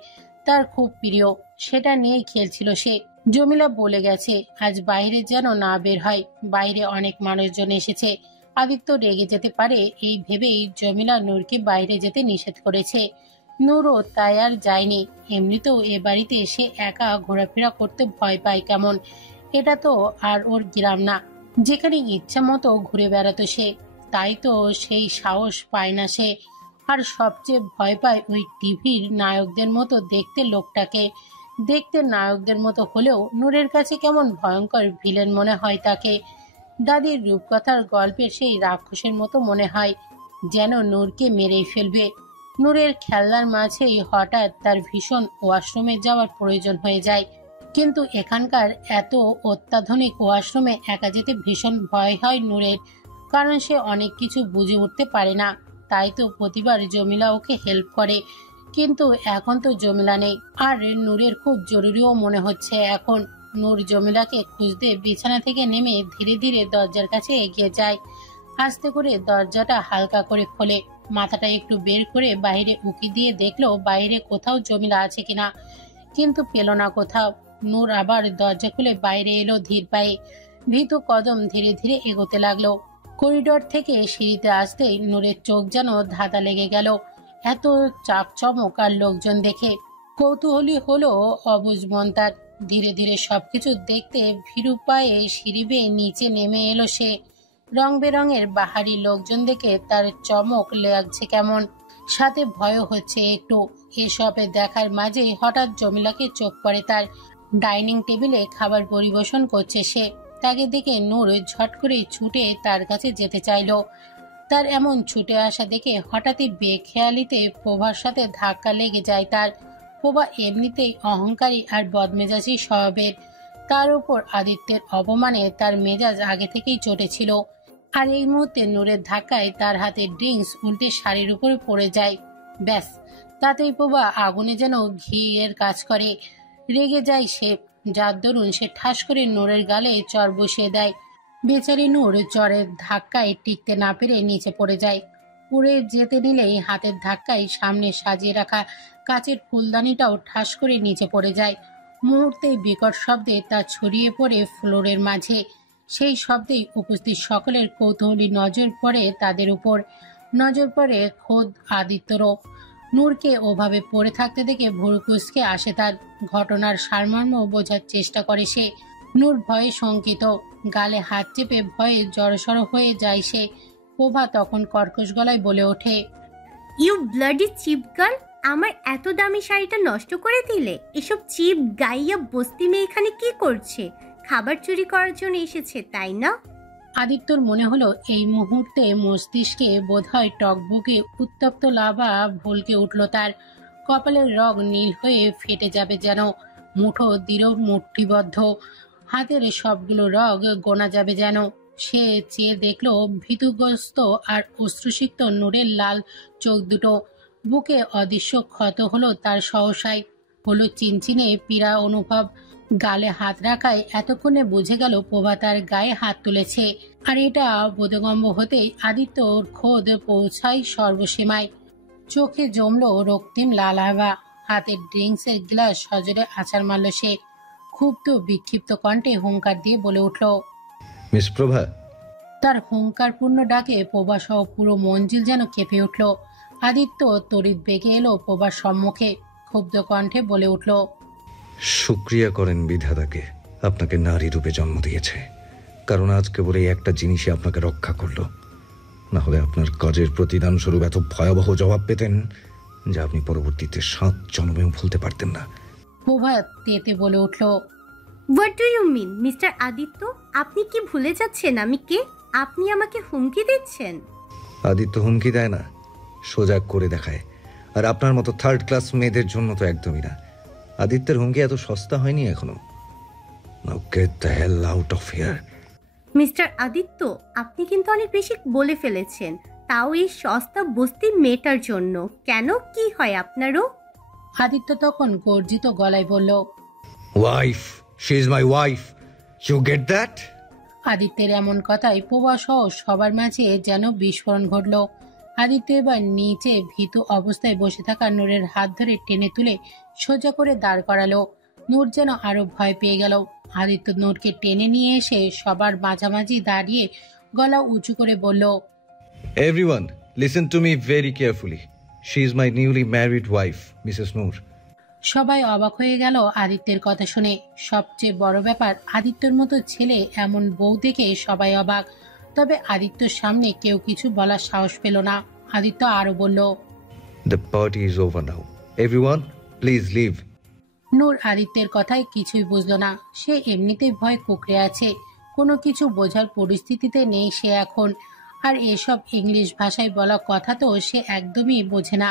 তার খুব প্রিয়। সেটা নিয়েই খেলছিল সে। জমিলা বলে গেছে আজ বাইরে যেন না বের হয়, বাইরে অনেক মানুষজন এসেছে। আদিত্য রেগে যেতে পারে এই ভেবেই জমিলা নূরকে বাইরে যেতে নিষেধ করেছে। নূরও তাই আর যায়নি। এমনিতেও এ বাড়িতে এসে একা ঘোরাফেরা করতে ভয় পায় কেমন। এটা তো আর ওর গ্রাম না, যেখানে ইচ্ছা মতো ঘুরে বেড়াতো সে। তাই তো সেই সাহস পায় না সে। আর সবচেয়ে ভয় পায় ওই টিভির নায়কদের মতো দেখতে লোকটাকে। দেখতে নায়কদের মতো হলেও নূরের কাছে কেমন ভয়ঙ্কর ভিলেন মনে হয় তাকে। দাদির রূপকথার গল্পের সেই রাক্ষসের মতো মনে হয়, যেন নূরকে মেরেই ফেলবে। নূরের খেলনার মাঝেই হঠাৎ তার ভীষণ ওয়াশরুমে যাওয়ার প্রয়োজন হয়ে যায়। কিন্তু এখানকার এত অত্যাধুনিক ওয়াশরুমে একা যেতে ভীষণ ভয় হয় নূরের, কারণ সে অনেক কিছু বুঝে উঠতে পারে না। তাই তো প্রতিবার জমিলা ওকে হেল্প করে। কিন্তু এখন তো জমিলা নেই, আর নূরের খুব জরুরিও মনে হচ্ছে এখন। নূর জমিলাকে খুঁজতে বিছানা থেকে নেমে ধীরে ধীরে দরজার কাছে এগিয়ে যায়। আস্তে করে দরজাটা হালকা করে খোলে। মাথাটা একটু বের করে বাইরে উকি দিয়ে দেখলো বাইরে কোথাও জমিলা আছে কিনা, কিন্তু পেল না কোথাও। নূর আবার দরজা খুলে বাইরে এলো ধীর পায়ে। ভীতু কদম ধীরে ধীরে এগোতে লাগলো। করিডোর থেকে সিঁড়িতে আসতেই নূরের চোখ যেন ধাঁধা লেগে গেল এত চাকচমক আর লোকজন দেখে। কৌতূহলী হলো অবুঝ মন তার। ধীরে ধীরে সবকিছু দেখতে ভীরু পায়ে সিঁড়ি বেয়ে নিচে নেমে এলো সে। রং বেরঙের বাহারি লোকজন দেখে তার চমক লাগছে কেমন, সাথে ভয়ও হচ্ছে একটু। এসবে দেখার মাঝেই হঠাৎ জমিলাকে চোখ পড়ে তার। ডাইনিং টেবিলে খাবার পরিবেশন করছে সে। তাকে দেখে নূর ঝট করে ছুটে তার কাছে যেতে চাইলো। তার এমন ছুটে আসা দেখে হঠাৎই বেখেয়ালিতে প্রভার সাথে ধাক্কা লেগে যায় তার। প্রভা এমনিতেই অহংকারী আর বদমেজাজি স্বভাবের। তার উপর আদিত্যের অপমানে তার মেজাজ আগে থেকেই চটেছিল। আর এই মুহূর্তে নূরের ধাক্কায় তার হাতে ড্রিঙ্কস উল্টে শাড়ির উপরে পড়ে যায়। ব্যাস, তাতেই প্রভা আগুনে যেন ঘিয়ের কাজ করে। রেগে যায় সে, যার দরুন সে ঠাস করে নূরের গালে চর বসিয়ে দেয়। বেচারি নূর চরের ধাক্কায় টিকতে না পেরে নিচে পড়ে যায়। উড়ে যেতে নিলেই হাতের ধাক্কায় সামনে সাজিয়ে রাখা কাচের ফুলদানিটাও ঠাস করে নিচে পড়ে যায়। মুহূর্তে বিকট শব্দে তা ছড়িয়ে পড়ে ফ্লোরের মাঝে। সেই শব্দেই উপস্থিত সকলের কৌতূহলী নজর পড়ে তাদের উপর। নজর পড়ে খোদ আদিত্যরও। নূরকে ওভাবে পড়ে থাকতে দেখে ভুরু কুঁচকে আসে তার। ঘটনার সারমর্ম বোঝার চেষ্টা করে সে। নূর ভয়ে শঙ্কিত, গালে হাত চেপে ভয়ে জড়সড় হয়ে যায় সে। প্রভা তখন কর্কশ গলায় বলে ওঠে, ইউ ব্লাডি চিপ গার্ল, আমার এত দামি শাড়িটা নষ্ট করে দিলে। এসব চিপ গাইয়া বস্তি মেয়ে এখানে কি করছে? খাবার চুরি করার জন্য এসেছে, তাই না? আদিত্যর মনে হলো এই মুহূর্তে মস্তিষ্কে বোধহয় টকবুকে উত্তপ্ত লাভা ভলকে উঠল তার। কপালের রগ নীল হয়ে ফেটে যাবে যেন। মুঠো দৃঢ় মুঠিবদ্ধ হাতের সবগুলো রগ গোনা যাবে যেন। সে চেয়ে দেখল ভীতুগ্রস্ত আর অশ্রুসিক্ত নূরের লাল চোখ দুটো। বুকে অদৃশ্য ক্ষত হলো তার সহসায়। হলো চিনচিনে পীড়া অনুভব। গালে হাত রাখায় এতক্ষণে বুঝে গেল প্রভা তার গায়ে হাত তুলেছে। আর এটা বোধগম্য হতেই আদিত্যর খোদ পৌঁছায় সর্বসীমায়। চোখে জমলো রক্তিম লাল আভা। হাতের ড্রিঙ্কসের গ্লাস সজোরে আছাড় মারল সে। ক্ষুব্ধ বিক্ষিপ্ত কণ্ঠে হুঙ্কার দিয়ে বলে উঠল, মিস প্রভা। তার হুঙ্কারপূর্ণ ডাকে প্রভা সহ পুরো মঞ্জিল যেন কেঁপে উঠল। আদিত্য তড়িৎ বেগে এলো প্রভার সম্মুখে। ক্ষুব্ধ কণ্ঠে বলে উঠল, শুক্রিয়া করেন বিধাতাকে, আপনাকে নারী রূপে জন্ম দিয়েছে। কারণ আজ কেবল এই একটা জিনিসই আপনাকে রক্ষা করলো। না হলে আপনার কাজের প্রতিদান স্বরূপ এত ভয়াবহ জবাব পেতেন যা আপনি পরবর্তীতে 7 জন্মেও ভুলতে পারতেন না। প্রভা তেতে বলে উঠল, what do you mean mister Aditya? আপনি কি ভুলে যাচ্ছেন আমি কে? আপনি আমাকে হুমকি দিচ্ছেন? আদিত্য হুমকি দেয় না, সোজা করে দেখায়। আর আপনার মতো 3rd ক্লাস মেয়েদের জন্য তো একদমই না। আদিত্যের হুমকি এত সস্তা হয়নি এখনো। Now get the hell out of here. Mister Aditya, আপনি কিন্তু অনেক বেশি বলে ফেলেছেন, তাও এই সস্তা বস্তি মেয়েটার জন্য। কেন, কি হয় আপনারও? আদিত্য তখন গর্জিত গলায় বলল, wife, she is my wife, you get that? আদিত্যের এমন কথায় প্রভা সহ সবার মাঝে যেন বিস্ফোরণ ঘটল। আদিত্য এবার নিচে ভীতু অবস্থায় বসে থাকা নূরের হাত ধরে টেনে তুলে সোজা করে দাঁড় করালো। নূর যেন আরো ভয় পেয়ে গেল। আদিত্য নূরকে টেনে নিয়ে এসে সবার মাঝামাঝি দাঁড়িয়ে গলা উঁচু করে বলল, everyone listen to me very carefully. She is my newly married wife, Mrs Noor. সবাই অবাক হয়ে গেল আদিত্যের কথা শুনে। সবচেয়ে বড় ব্যাপার, আদিত্যর মতো ছেলে এমন বউ দেখে সবাই অবাক। তবে আদিত্যর সামনে কেউ কিছু বলার সাহস পেল না। আদিত্য আরো বলল, the party is over now, everyone please leave. Noor আদিত্যের কথায় কিছুই বুঝল না। সে এমনিতেই ভয় কুঁকড়ে আছে, কোনো কিছু বোঝার পরিস্থিতিতে নেই সে এখন। আর এসব ইংলিশ ভাষায় বলা কথা তো সে একদমই বোঝে না।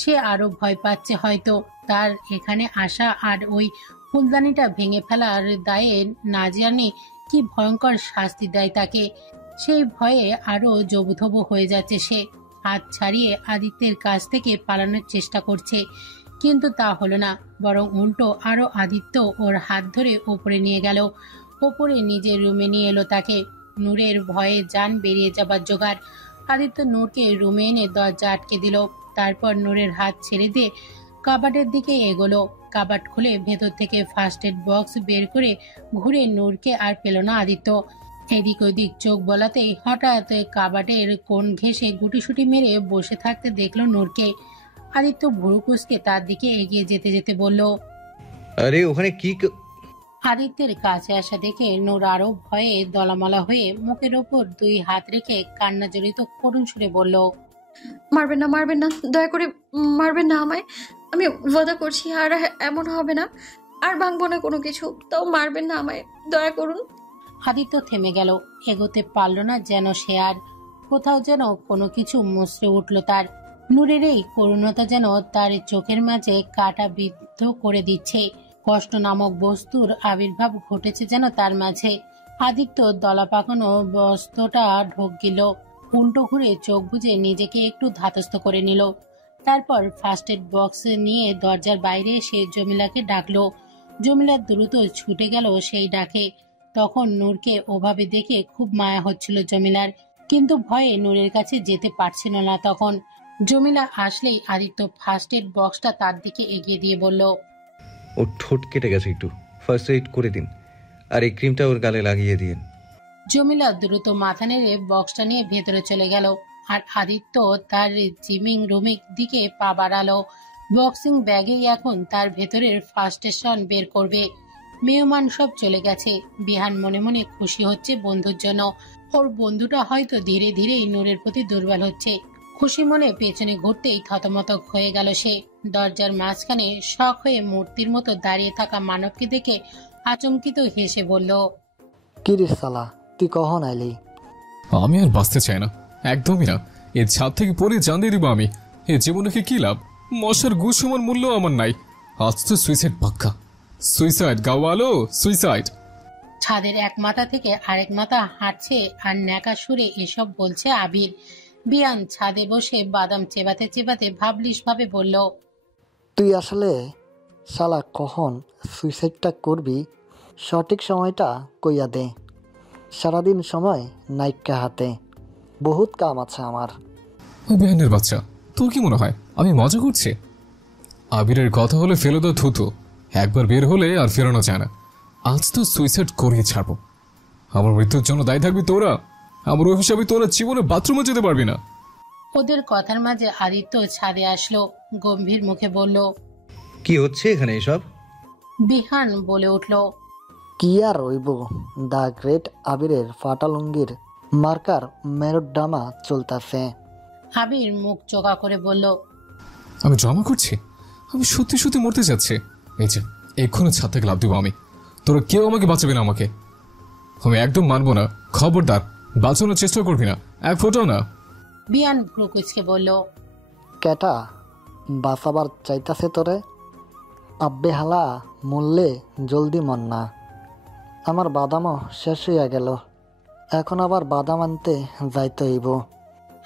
সে আরো ভয় পাচ্ছে হয়তো। তার এখানে আসা আর ওই ফুলদানিটা ভেঙে ফেলার দায়ে না জানি কি ভয়ঙ্কর শাস্তি দেয় তাকে। সেই ভয়ে আরো জবুথবু হয়ে যাচ্ছে সে। হাত ছাড়িয়ে আদিত্যের কাছ থেকে পালানোর চেষ্টা করছে, কিন্তু তা হলো না। বরং উল্টো আরো আদিত্য ওর হাত ধরে ওপরে নিয়ে গেল। ওপরে নিজের রুমে নিয়ে এলো তাকে। নূরের ভয়ে জান বেরিয়ে যাবার জোগাড়। আদিত্য নূরকে রুমে এনে দরজা আটকে দিল। তারপর নূরের হাত ছেড়ে দিয়ে কাবাটের দিকে এগোলো। কাবাট খুলে ভেতর থেকে ফার্স্ট এড বক্স বের করে ঘুরে নূরকে আর পেল না আদিত্য। এদিক ওদিক চোখ বলাতেই হঠাৎ কাবাটের কোণ ঘেঁষে গুটিসুটি মেরে বসে থাকতে দেখলো নূরকে। আদিত্য ভুরু কুঁচকে তার দিকে এগিয়ে যেতে যেতে বলল, আরে ওখানে কি আদিত্যের কাছে আসা দেখে নূর আরো ভয়ে দলামলা হয়ে মুখের ওপর 2 হাত রেখে কান্না জড়িত করুণ সুরে বলল, মারবেন না, মারবেন না, দয়া করে মারবেন না আমায়। আমি ওয়াদা করছি আর এমন হবে না, আর ভাঙবো না কোনো কিছু, তাও মারবেন না আমায়, দয়া করুন। আদিত্য থেমে গেল, এগোতে পারল না যেন সে আর। কোথাও যেন কোনো কিছু মুচড়ে উঠল তার। নূরের এই করুণতা যেন তার চোখের মাঝে কাটা বিদ্ধ করে দিচ্ছে। কষ্ট নামক বস্তুর আবির্ভাব ঘটেছে যেন তার মাঝে। আদিত্য দলা পাকানো বস্তুটা ঢোক গেল, উল্টো ঘুরে চোখ বুজে নিজেকে একটু ধাতস্থ করে নিল। তারপর ফার্স্ট এড বক্স নিয়ে দরজার বাইরে এসে জমিলাকে ডাকলো। জমিলা দ্রুত ছুটে গেল সেই ডাকে। তখন নূরকে ওভাবে দেখে খুব মায়া হচ্ছিল জমিলার, কিন্তু ভয়ে নূরের কাছে যেতে পারছিল না। তখন জমিলা আসলেই আদিত্য ফার্স্ট এড বক্সটা তার দিকে এগিয়ে দিয়ে বলল, ওর ঠোঁট কেটে গেছে, একটু ফার্স্ট এইড করে দিন, আর এই ক্রিমটা ওর গালে লাগিয়ে দিন। জমিলা দ্রুত মাথা নেড়ে বক্সটা নিয়ে ভেতরে চলে গেল, আর আদিত্য তার জিমিং রুমের দিকে পা বাড়ালো। বক্সিং ব্যাগেই এখন তার ভেতরের ফার্স্ট স্টেশন বের করবে। মেহমান সব চলে গেছে। বিহান মনে মনে খুশি হচ্ছে বন্ধুর জন্য। ওর বন্ধুটা হয়তো ধীরে ধীরেই নূরের প্রতি দুর্বল হচ্ছে। খুশি মনে পেছনে ঘুরতেই থতমত হয়ে গেল সে। দরজার মাঝখানে শখ হয়ে মূর্তির মতো দাঁড়িয়ে থাকা মানবকে দেখে আচমকিত হেসে বলল, কিরে সালা, তুই কখন আইলি? আমি আর বাঁচতে চাই না, একদমই না। এর ছাদ থেকে পরে জান দিয়ে দিব আমি। এ জীবনে কি লাভ? মশার গু সমান মূল্য আমার নাই। আজ তো সুইসাইড পাক্কা। সুইসাইড গাওয়ালো, সুইসাইড। ছাদের এক মাথা থেকে আরেক মাথা হাঁটছে আর ন্যাকা সুরে এসব বলছে আবির। বিয়ান ছাদে বসে বাদাম চেবাতে চেবাতে ভাবলিস ভাবে বলল, তুই আসলে শালা কখন সুইসাইডটা করবি? সঠিক সময়টা কইয়া দে। সারাদিন সময় নাইকা হাতে, বহুত কাম আছে আমার। ওই বেহানের বাচ্চা, তোর কি মনে হয় আমি মজা করছি? আবিরের কথা হলে ফেলে দাও থুতু। একবার বের হলে আর ফেরানো যায় না। আজ তো সুইসাইড করিয়ে ছাড়বো। আমার মৃত্যুর জন্য দায়ী থাকবি তোরা। আমার ওই হিসাবে তোরা জীবনে বাথরুমে যেতে পারবি না। ওদের কথার মাঝে আদিত্য ছাদে আসলো, গম্ভীর মুখে বলল, কি হচ্ছে এখানে এসব? বিহান বলে উঠল, কি আর রইব, দ্য গ্রেট আবিরের ফাটা লুঙ্গির মার্কার মেরোড্রামা চলতেছে। আবির মুখ চোখা করে বলল, আমি ড্রামা করছি? আমি সত্যি সত্যি মরতে যাচ্ছি। এই যে এক্ষুনি ছাদ থেকে লাভ দিব আমি। তোরা কেউ আমাকে বাঁচাবে না। আমাকে আমি একদম মানবো না। খবরদার বাঁচানোর চেষ্টা করবি না, এক ফোটাও না। বিয়ান ভ্রু কুচকে বলল, কেটা বাঁচাবার চাইতাছে তোরে? আব্বে হালা মরলে জলদি মন না। আমার বাদামও শেষ হইয়া গেল, এখন আবার বাদাম আনতে যাইতে হইব।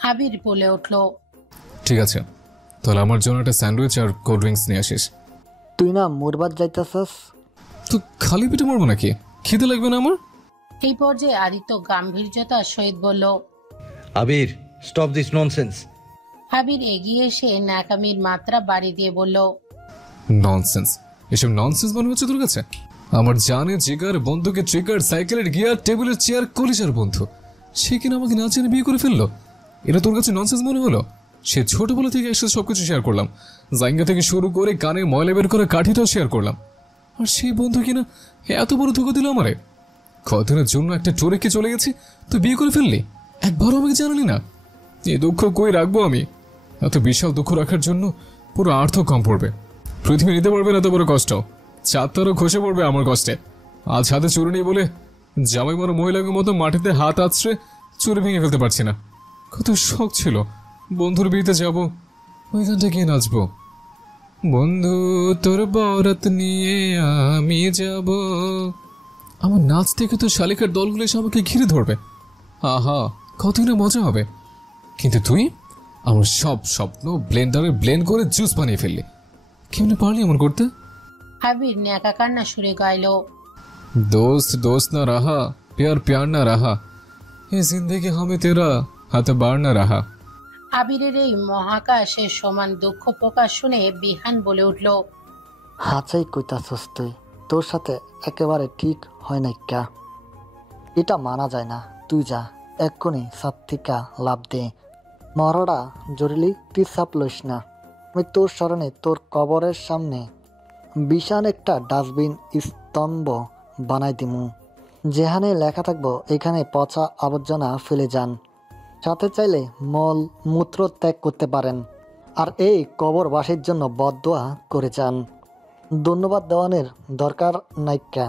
আবির বলে উঠল, ঠিক আছে, তাহলে আমার জন্য একটা স্যান্ডউইচ আর কোল্ড ড্রিঙ্কস নিয়ে আসিস। তুই না মরবার যাইতেছস? তো খালি পেটে মরবো নাকি? খিদে লাগবে না আমার? এই পর্যায়ে আদিত্য গাম্ভীর্যতার সহিত বলল, আবির, স্টপ দিস ননসেন্স। আবির এগিয়ে এসে ন্যাকামির মাত্রা বাড়ি দিয়ে বলল, ননসেন্স? এসব ননসেন্স মনে হচ্ছে তোর কাছে? আমার জানে জিগার, বন্ধুকে ট্রিগার, সাইকেলের গিয়ার, টেবিলের চেয়ার, কলিজার বন্ধু, সে কিনা আমাকে না জেনে বিয়ে করে ফেললো। এটা তোর কাছে ননসেন্স মনে হলো? সে ছোটবেলা থেকে একসাথে সবকিছু শেয়ার করলাম। জাইঙ্গা থেকে শুরু করে কানে ময়লা বের করে কাঠিটাও শেয়ার করলাম। আর সেই বন্ধু কিনা এত বড় ধোকা দিল আমারে। কদিনের জন্য একটা টোরে কি চলে গেছি, তুই বিয়ে করে ফেললি, একবারও আমাকে জানালি না। এই দুঃখ কই রাখবো আমি? এত বিশাল দুঃখ রাখার জন্য পুরো আর্থ কম পড়বে। পৃথিবী নিতে পারবে না এত বড় কষ্ট। চাঁদ তারও খসে পড়বে আমার কষ্টে। আজ হাতে চুরি নেই বলে জামাই মারো মহিলাকে মতো মাটিতে হাত আছড়ে চুরি ভেঙে ফেলতে পারছি না। কত শখ ছিল বন্ধুর বিয়েতে যাব, ওইখানটা গিয়ে নাচবো। বন্ধু তোর বরাত নিয়ে আমি যাব। আমার নাচ থেকে তো শালিকার দলগুলো এসে আমাকে ঘিরে ধরবে। আহা, কতই না মজা হবে। কিন্তু তুই আমার সব স্বপ্ন ব্লেন্ডারে ব্লেন্ড করে জুস বানিয়ে ফেললি। কেমনে পারলি এমন করতে? আবির ন্যাকা কান্না সুরে গাইল, दोस्त दोस्त ना रहा, प्यार प्यार ना रहा, ये जिंदगी हमें तेरा हाथ बार ना रहा। আবিরের এই মহাকাশের সমান দুঃখ প্রকাশ শুনে বিহান বলে উঠল, হাঁচাই কইতাছস তুই, তোর সাথে একেবারে ঠিক হয় নাই কা। এটা মানা যায় না, তুই যা এক্ষুনি সাত থেকে লাভ দে। মরড়া জরুরি তুই সাপ লইস না, আমি তোর স্মরণে তোর কবরের সামনে বিশাল একটা ডাস্টবিন স্তম্ভ বানাই দিমু, যেখানে লেখা থাকবো এখানে পচা আবর্জনা ফেলে যান, সাথে চাইলে মল মূত্র ত্যাগ করতে পারেন, আর এই কবরবাসীর জন্য বদদোয়া করে যান। ধন্যবাদ দেওয়ানের দরকার নাইকা,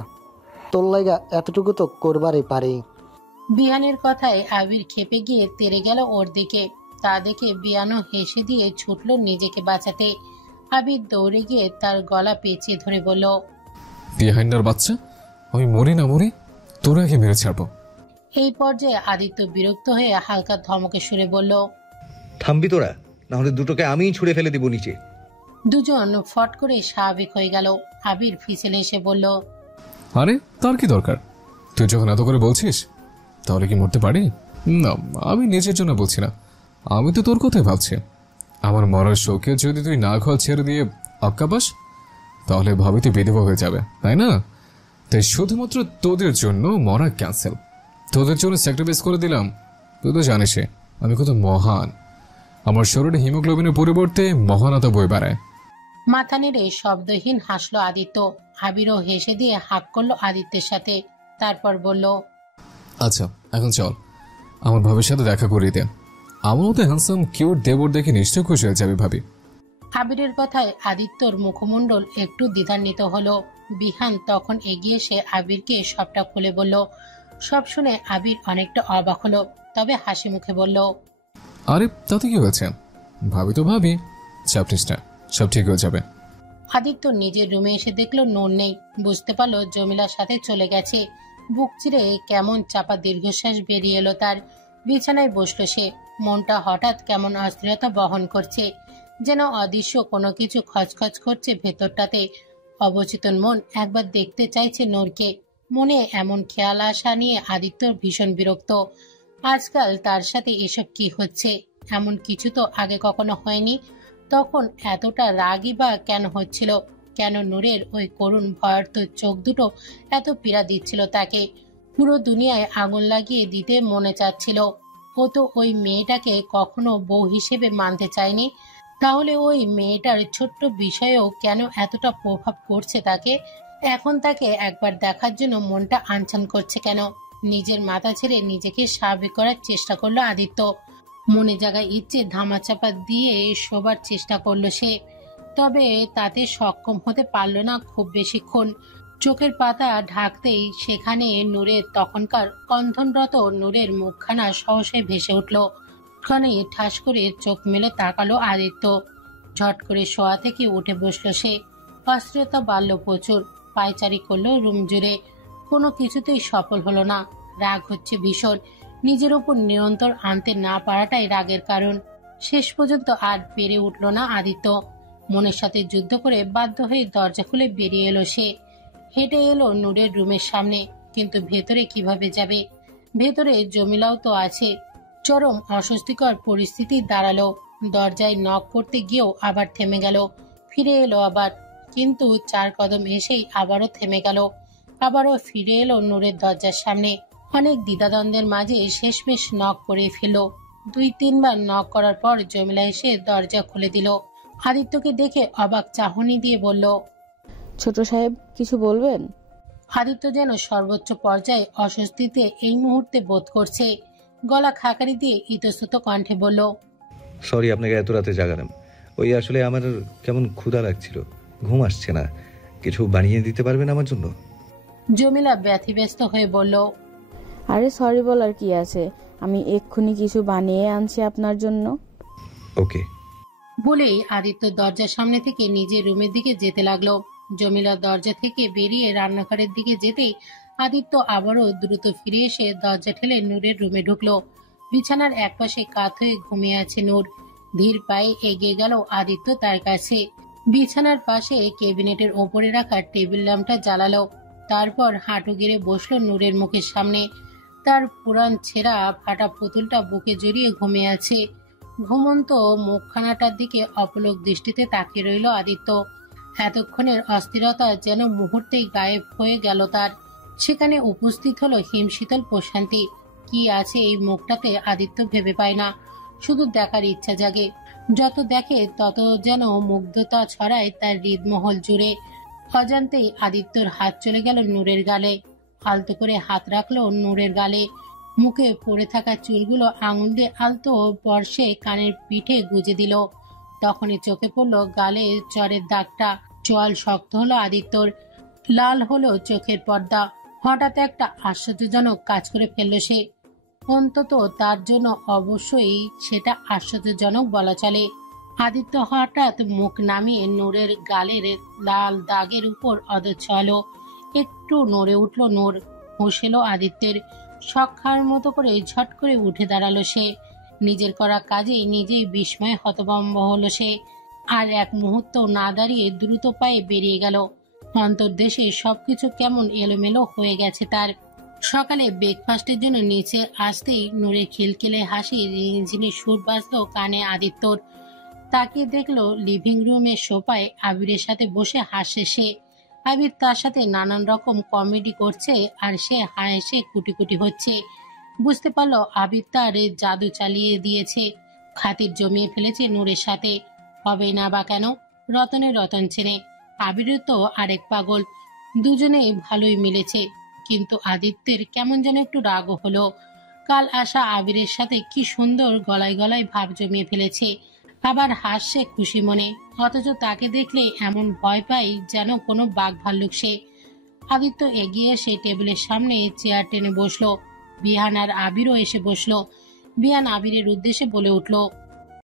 তোর লাইগা এতটুকু তো করবারই পারি। বিহানের কথায় আবির খেপে গিয়ে তেড়ে গেল ওর দিকে। তা দেখে বিয়ানও হেসে দিয়ে ছুটল নিজেকে বাঁচাতে। আবির দৌড়ে গিয়ে তার গলা পেঁচিয়ে ধরে বলল, বিহাইন্ডার বাচ্চা, আমি মরি না মরি তোর আগে মেরে ছাড়বো। এই পর্যায়ে আদিত্য বিরক্ত হয়ে হালকা ধমকে সুরে বলল, থামবি তোরা, নাহলে দুটোকে আমিই ছুঁড়ে ফেলে দিব নিচে। দুজন ফট করে স্বাভাবিক হয়ে গেল। আবির ফিসেলে এসে বলল, আরে তার কি দরকার, তুই যখন এত করে বলছিস তাহলে কি মরতে পারি? না, আমি নিজের জন্য বলছি না, আমি তো তোর কথাই ভাবছি। আমার মরার শোকে যদি তুই না ঘর ছেড়ে দিয়ে আক্কা পাস তাহলে ভাবি তুই বিধবা হয়ে যাবে, তাই না? তাই শুধুমাত্র তোদের জন্য মরা ক্যান্সেল, তোদের জন্য স্যাক্রিফাইস করে দিলাম। তুই তো জানিস আমি কত মহান, আমার শরীরে হিমোগ্লোবিনের পরিবর্তে মহানতা বই বেড়ায়। মাথা নেড়ে শব্দহীন হাসলো আদিত্য। আবিরও হেসে দিয়ে হাত করলো আদিত্যের সাথে, তারপর বলল, আচ্ছা এখন চল, আমার ভাবির সাথে দেখা করিয়ে দে। আমার মতো হ্যান্ডসাম কিউট দেবর দেখে নিশ্চয় খুশি হয়ে যাবে ভাবি। আবিরের কথায় আদিত্যর মুখমণ্ডল একটু দ্বিধান্বিত হলো। বিহান তখন এগিয়ে এসে আবিরকে সবটা খুলে বলল। সব শুনে আবির অনেকটা অবাক হলো, তবে হাসি মুখে বলল, আরে তাতে কি হয়েছে, ভাবি তো ভাবি, চাপ নিস না, সব ঠিক হয়ে যাবে। আদিত্য নিজের রুমে এসে দেখলো নূর নেই। বুঝতে পারলো জমিলার সাথে চলে গেছে। বুক চিরে কেমন চাপা দীর্ঘশ্বাস বেরিয়ে এলো তার। বিছানায় বসলো সে। মনটা হঠাৎ কেমন অস্থিরতা বহন করছে, যেন অদৃশ্য কোনো কিছু খচখচ করছে ভেতরটাতে। অবচেতন মন একবার দেখতে চাইছে নূরকে। মনে এমন খেয়াল আসা নিয়ে আদিত্যর ভীষণ বিরক্ত। আজকাল তার সাথে এসব কি হচ্ছে? এমন কিছু তো আগে কখনো হয়নি। তখন এতটা রাগই বা কেন হচ্ছিল? কেন নূরের ওই করুণ ভয়ার্ত চোখ দুটো এত পীড়া দিচ্ছিল তাকে? পুরো দুনিয়ায় আগুন লাগিয়ে দিতে মনে চাচ্ছিল। ও তো ওই মেয়েটাকে কখনো বউ হিসেবে মানতে চায়নি। তাহলে ওই মেয়েটার ছোট্ট বিষয়েও কেন এতটা প্রভাব পড়ছে তাকে? এখন তাকে একবার দেখার জন্য মনটা আনছান করছে কেন? নিজের মাথা ছেড়ে নিজেকে স্বাভাবিক করার চেষ্টা করলো আদিত্য। মনে জায়গায় ইচ্ছে ধামাচাপা দিয়ে শোবার চেষ্টা করলো সে, তবে তাতে সক্ষম হতে পারল না খুব বেশিক্ষণ। চোখের পাতা ঢাকতেই সেখানে নূরের তখনকার কন্ধনরত নূরের মুখখানা সহসায় ভেসে উঠল। ক্ষণে ঠাস করে চোখ মেলে তাকালো আদিত্য। ঝট করে শোয়া থেকে উঠে বসলো সে। অস্থিরতা বাড়ল প্রচুর। পায়চারি করলো রুম জুড়ে। কোনো কিছুতেই সফল হলো না। রাগ হচ্ছে ভীষণ। নিজের উপর নিরন্তর আনতে না পারাটাই রাগের কারণ। শেষ পর্যন্ত আর পেরে উঠল না আদিত্য। মনের সাথে যুদ্ধ করে বাধ্য হয়ে দরজা খুলে বেরিয়ে এলো সে। হেঁটে এলো নূরের রুমের সামনে, কিন্তু ভেতরে কিভাবে যাবে? ভেতরে জমিলাও তো আছে। চরম অস্বস্তিকর পরিস্থিতি দাঁড়ালো। দরজায় নক করতে গিয়েও আবার থেমে গেল। ফিরে এলো আবার, কিন্তু 4 কদম এসেই আবারও থেমে গেল। আবারও ফিরে এলো নূরের দরজার সামনে। অনেক দ্বিধাদ্বন্দ্বের মাঝে শেষমেশ নক করে ফেলল। 2-3 বার নক করার পর জমিলা এসে দরজা খুলে দিল। আদিত্যকে দেখে অবাক চাহনি দিয়ে বলল, ছোট সাহেব কিছু বলবেন? আদিত্য যেন সর্বোচ্চ পর্যায়ে অস্বস্তিতে এই মুহূর্তে বোধ করছে। গলা খাকারি দিয়ে ইতস্তত কণ্ঠে বলল, সরি আপনাকে এত রাতে জাগালাম। ওই আসলে আমার কেমন ক্ষুধা লাগছিল, ঘুম আসছে না। কিছু বানিয়ে দিতে পারবেন আমার জন্য? জমিলা ব্যতিব্যস্ত হয়ে বলল, আরে সরি বলার কি আছে, আমি এক্ষুনি কিছু বানিয়ে আনছি আপনার জন্য। ওকে। বলেই আদিত্য দরজার সামনে থেকে নিজের রুমের দিকে যেতে লাগলো। জমিলা দরজা থেকে বেরিয়ে রান্নাঘরের দিকে যেতেই আদিত্য আবারও দ্রুত ফিরে এসে দরজা ঠেলে নূরের রুমে ঢুকলো। বিছানার একপাশে কাত হয়ে ঘুমিয়ে আছে নূর। ধীর পায়ে এগিয়ে গেল আদিত্য তার কাছে। বিছানার পাশে ক্যাবিনেটের ওপরে রাখা টেবিল ল্যাম্পটা জ্বালালো। তারপর হাঁটু গেড়ে বসলো নূরের মুখের সামনে। তার পুরান ছেঁড়া ফাটা পুতুলটা বুকে জড়িয়ে ঘুমিয়ে আছে। ঘুমন্ত মুখখানাটার দিকে অপলক দৃষ্টিতে তাকিয়ে রইল আদিত্য। এতক্ষণের অস্থিরতা যেন মুহূর্তেই গায়েব হয়ে গেল তার। সেখানে উপস্থিত হলো হিমশীতল প্রশান্তি। কি আছে এই মুখটাতে আদিত্য ভেবে পায় না, শুধু দেখার ইচ্ছা জাগে। যত দেখে তত যেন মুগ্ধতা ছড়ায় তার হৃদমহল জুড়ে। অজান্তেই আদিত্যর হাত চলে গেল নূরের গালে, আলতো করে হাত রাখলো নূরের গালে। মুখে পড়ে থাকা চুলগুলো আঙুল দিয়ে আলতো স্পর্শে কানের পিঠে গুজে দিল। তখনই চোখে পড়ল গালে চরের দাগটা। চোয়াল শক্ত হলো আদিত্যর, লাল হলো চোখের পর্দা। হঠাৎ একটা আশ্চর্যজনক কাজ করে ফেলল সে। অন্তত তার জন্য অবশ্যই সেটা আশ্চর্যজনক বলা চলে। আদিত্য হঠাৎ মুখ নামিয়ে নূরের গালের লাল দাগের উপর অদচ্ছল একটু নড়ে উঠল নূর। হুঁশ এলো আদিত্যের। সক্ষার মতো করে ঝট করে উঠে দাঁড়ালো সে। নিজের করা কাজে নিজেই বিস্ময়ে হতভম্ব হলো সে। আর এক মুহূর্ত না দাঁড়িয়ে দ্রুত পায়ে বেরিয়ে গেল। অন্তর্দেশে সবকিছু কেমন এলোমেলো হয়ে গেছে তার। সকালে ব্রেকফাস্টের জন্য নিচে আসতেই নূরের খিলখিলে হাসি রিনঝিনি সুর বাজলো কানে আদিত্যর। তাকিয়ে দেখলো লিভিং রুমের সোফায় আবিরের সাথে বসে হাসছে সে। আবির তার সাথে নানান রকম কমেডি করছে আর সে হাসে কুটি কুটি হচ্ছে। বুঝতে পারলো আবির তার জাদু চালিয়ে দিয়েছে, খাতির জমিয়ে ফেলেছে নূরের সাথে। হবে না বা কেন, রতনের রতন চেনে, আবিরের তো আরেক পাগল। দুজনে ভালোই মিলেছে। কিন্তু আদিত্যের কেমন যেন একটু রাগও হলো। কাল আসা আবিরের সাথে কি সুন্দর গলায় গলায় ভাব জমিয়ে ফেলেছে, আবার হাসছে খুশি মনে। অথচ তাকে দেখলে এমন ভয় পাই যেন কোনো বাঘ ভাল্লুক সে। আদিত্য এগিয়ে এসে টেবিলের সামনে চেয়ার টেনে বসলো। বিহান আর আবিরও এসে বসলো। বিহান আবিরের উদ্দেশ্যে বলে উঠল,